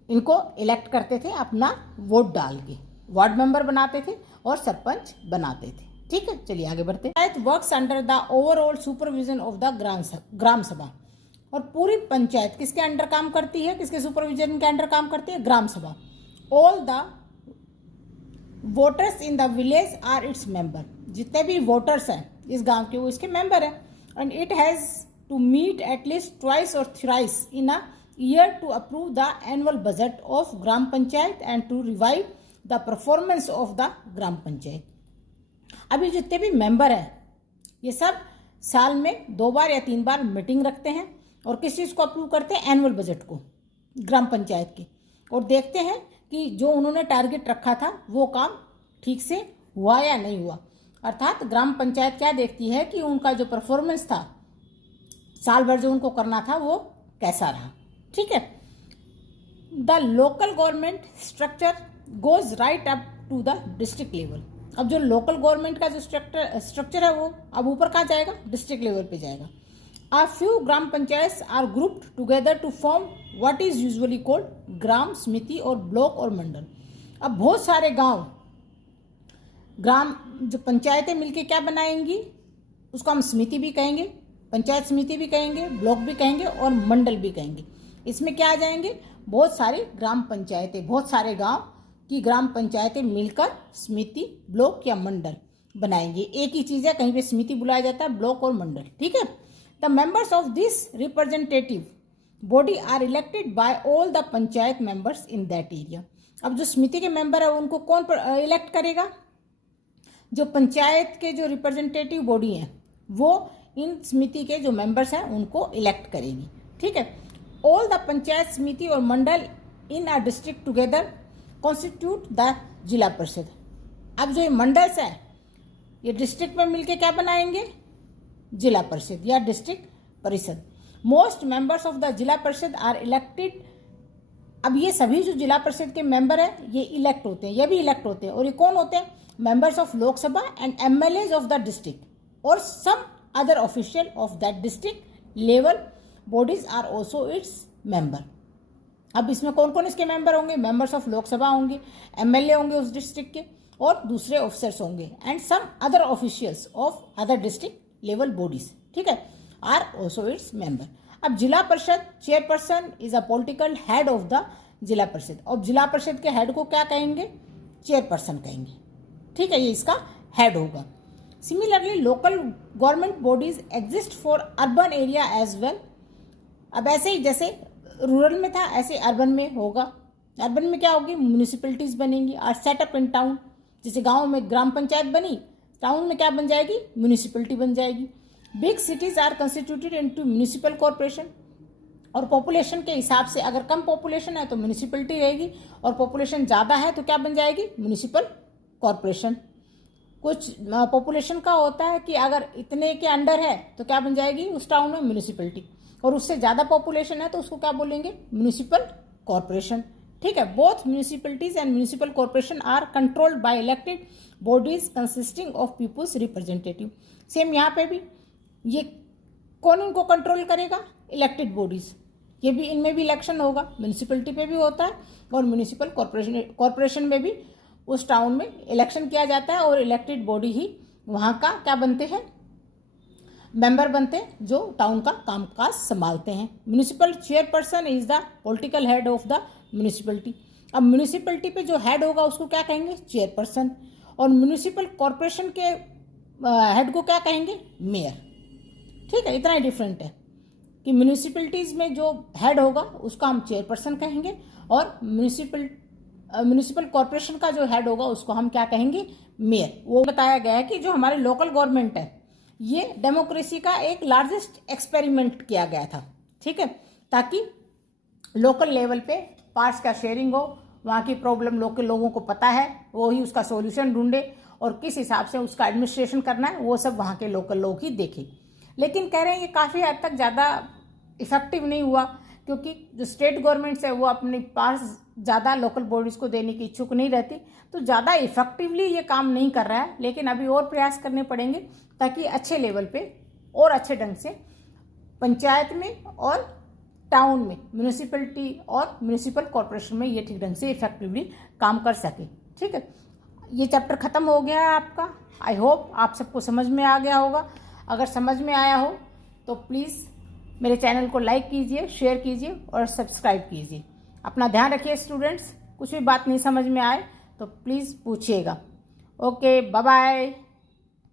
इनको इलेक्ट करते थे, अपना वोट डाल के वार्ड मेंबर बनाते थे और सरपंच बनाते थे। ठीक है, चलिए आगे बढ़ते हैं। Panchayat works under the overall supervision of the gram sabha, और पूरी पंचायत किसके अंडर काम करती है, किसके सुपरविजन के अंडर काम करती है? Gram sabha. All the voters in the village are its member, जितने भी वोटर्स हैं इस गांव के वो इसके मेंबर हैं। And it has to meet at least twice और thrice in a year to approve the annual budget of gram panchayat and to revive the performance of the gram panchayat. अभी जितने भी मेंबर हैं ये सब साल में 2 बार या 3 बार मीटिंग रखते हैं और किस चीज़ को अप्रूव करते हैं? एनुअल बजट को, ग्राम पंचायत के, और देखते हैं कि जो उन्होंने टारगेट रखा था वो काम ठीक से हुआ या नहीं हुआ। अर्थात ग्राम पंचायत क्या देखती है कि उनका जो परफॉर्मेंस था साल भर जो उनको करना था वो कैसा रहा। ठीक है, the local government structure goes right up to the district level. अब जो लोकल गवर्नमेंट का जो स्ट्रक्चर है वो अब ऊपर कहाँ जाएगा? डिस्ट्रिक्ट लेवल पे जाएगा। A few gram panchayat are grouped together to form what is usually called gram samiti और ब्लॉक और मंडल। अब बहुत सारे गांव ग्राम जो पंचायतें मिलके क्या बनाएंगी, उसको हम समिति भी कहेंगे, पंचायत समिति भी कहेंगे, ब्लॉक भी कहेंगे और मंडल भी कहेंगे। इसमें क्या आ जाएंगे? बहुत सारे ग्राम पंचायतें, बहुत सारे गांव की ग्राम पंचायतें मिलकर समिति, ब्लॉक या मंडल बनाएंगे। एक ही चीज़ है, कहीं पे समिति बुलाया जाता है, ब्लॉक और मंडल। ठीक है, the members of this representative body are elected by all the panchayat members in that area. अब जो समिति के मेंबर है उनको कौन इलेक्ट करेगा? जो पंचायत के जो रिप्रेजेंटेटिव बॉडी हैं वो इन समिति के जो मेंबर्स हैं उनको इलेक्ट करेगी। ठीक है, ऑल द पंचायत समिति और mandal in a district together constitute the zila parishad. अब जो ये मंडल्स हैं ये डिस्ट्रिक्ट में मिलके क्या बनाएंगे? जिला परिषद या डिस्ट्रिक्ट परिषद। Most members of the zila परिषद आर इलेक्टेड। अब ये सभी जो जिला परिषद के मेंबर हैं ये इलेक्ट होते हैं, ये भी इलेक्ट होते हैं, और ये कौन होते हैं? Members of Lok Sabha and MLAs of the district और some other official of that district level bodies are also its member. अब इसमें कौन कौन इसके मेंबर होंगे? मेंबर्स ऑफ लोकसभा होंगे, एमएलए होंगे उस डिस्ट्रिक्ट के, और दूसरे ऑफिसर्स होंगे, and some other officials of other district level bodies. ठीक है, आर ऑल्सो इट्स मेंबर। अब zila parishad chairperson is a political head of the zila parishad. अब जिला परिषद के हेड को क्या कहेंगे? चेयरपर्सन कहेंगे। ठीक है, ये इसका हेड होगा। Similarly local government bodies exist for urban area as well. अब ऐसे ही जैसे रूरल में था ऐसे अर्बन में होगा। अर्बन में क्या होगी? म्यूनिसिपैलिटीज बनेंगी, आर सेटअप इन टाउन। जैसे गाँव में ग्राम पंचायत बनी, टाउन में क्या बन जाएगी? म्यूनिसिपैलिटी बन जाएगी। Big cities are constituted into municipal corporation, और पॉपुलेशन के हिसाब से अगर कम पॉपुलेशन है तो म्यूनिसिपैलिटी रहेगी, और पॉपुलेशन ज़्यादा है तो क्या बन जाएगी? Municipal corporation. कुछ पॉपुलेशन का होता है कि अगर इतने के अंडर है तो क्या बन जाएगी उस टाउन में? म्यूनिसिपैलिटी, और उससे ज़्यादा पॉपुलेशन है तो उसको क्या बोलेंगे? Municipal corporation. ठीक है, both municipalities and municipal corporation are controlled by elected bodies consisting of people's representative. Same यहाँ पे भी ये कौन इनको कंट्रोल करेगा? Elected bodies. ये भी, इनमें भी इलेक्शन होगा, म्यूनिसिपैलिटी पे भी होता है और म्यूनिसिपल कॉर्पोरेशन में भी उस टाउन में इलेक्शन किया जाता है, और इलेक्टेड बॉडी ही वहाँ का क्या बनते हैं? मेंबर बनते हैं जो टाउन का कामकाज संभालते हैं। Municipal chairperson is the political head of the municipality. अब म्यूनिसिपैलिटी पे जो हेड होगा उसको क्या कहेंगे? चेयरपर्सन, और म्यूनिसिपल कॉर्पोरेशन के हेड को क्या कहेंगे? मेयर। ठीक है, इतना ही डिफरेंट है कि म्यूनिसिपैलिटीज में जो हेड होगा उसका हम चेयरपर्सन कहेंगे, और म्यूनिसिपल कॉर्पोरेशन का जो हेड होगा उसको हम क्या कहेंगे? मेयर। वो बताया गया है कि जो हमारे लोकल गवर्नमेंट है ये डेमोक्रेसी का एक लार्जेस्ट एक्सपेरिमेंट किया गया था, ठीक है, ताकि लोकल लेवल पे पार्ट्स का शेयरिंग हो, वहाँ की प्रॉब्लम लोकल लोगों को पता है, वो ही उसका सॉल्यूशन ढूंढे और किस हिसाब से उसका एडमिनिस्ट्रेशन करना है वो सब वहाँ के लोकल लोग ही देखें। लेकिन कह रहे हैं ये काफ़ी हद तक ज़्यादा इफेक्टिव नहीं हुआ, क्योंकि जो स्टेट गवर्नमेंट्स है वो अपने पास ज़्यादा लोकल बॉडीज़ को देने की इच्छुक नहीं रहती, तो ज़्यादा इफेक्टिवली ये काम नहीं कर रहा है। लेकिन अभी और प्रयास करने पड़ेंगे ताकि अच्छे लेवल पे और अच्छे ढंग से पंचायत में और टाउन में, म्यूनिसिपैलिटी और म्यूनिसिपल कॉरपोरेशन में ये ठीक ढंग से इफेक्टिवली काम कर सके। ठीक है, ये चैप्टर ख़त्म हो गया है आपका। आई होप आप सबको समझ में आ गया होगा। अगर समझ में आया हो तो प्लीज़ मेरे चैनल को लाइक कीजिए, शेयर कीजिए और सब्सक्राइब कीजिए। अपना ध्यान रखिए स्टूडेंट्स, कुछ भी बात नहीं समझ में आए तो प्लीज़ पूछिएगा। Okay, bye bye.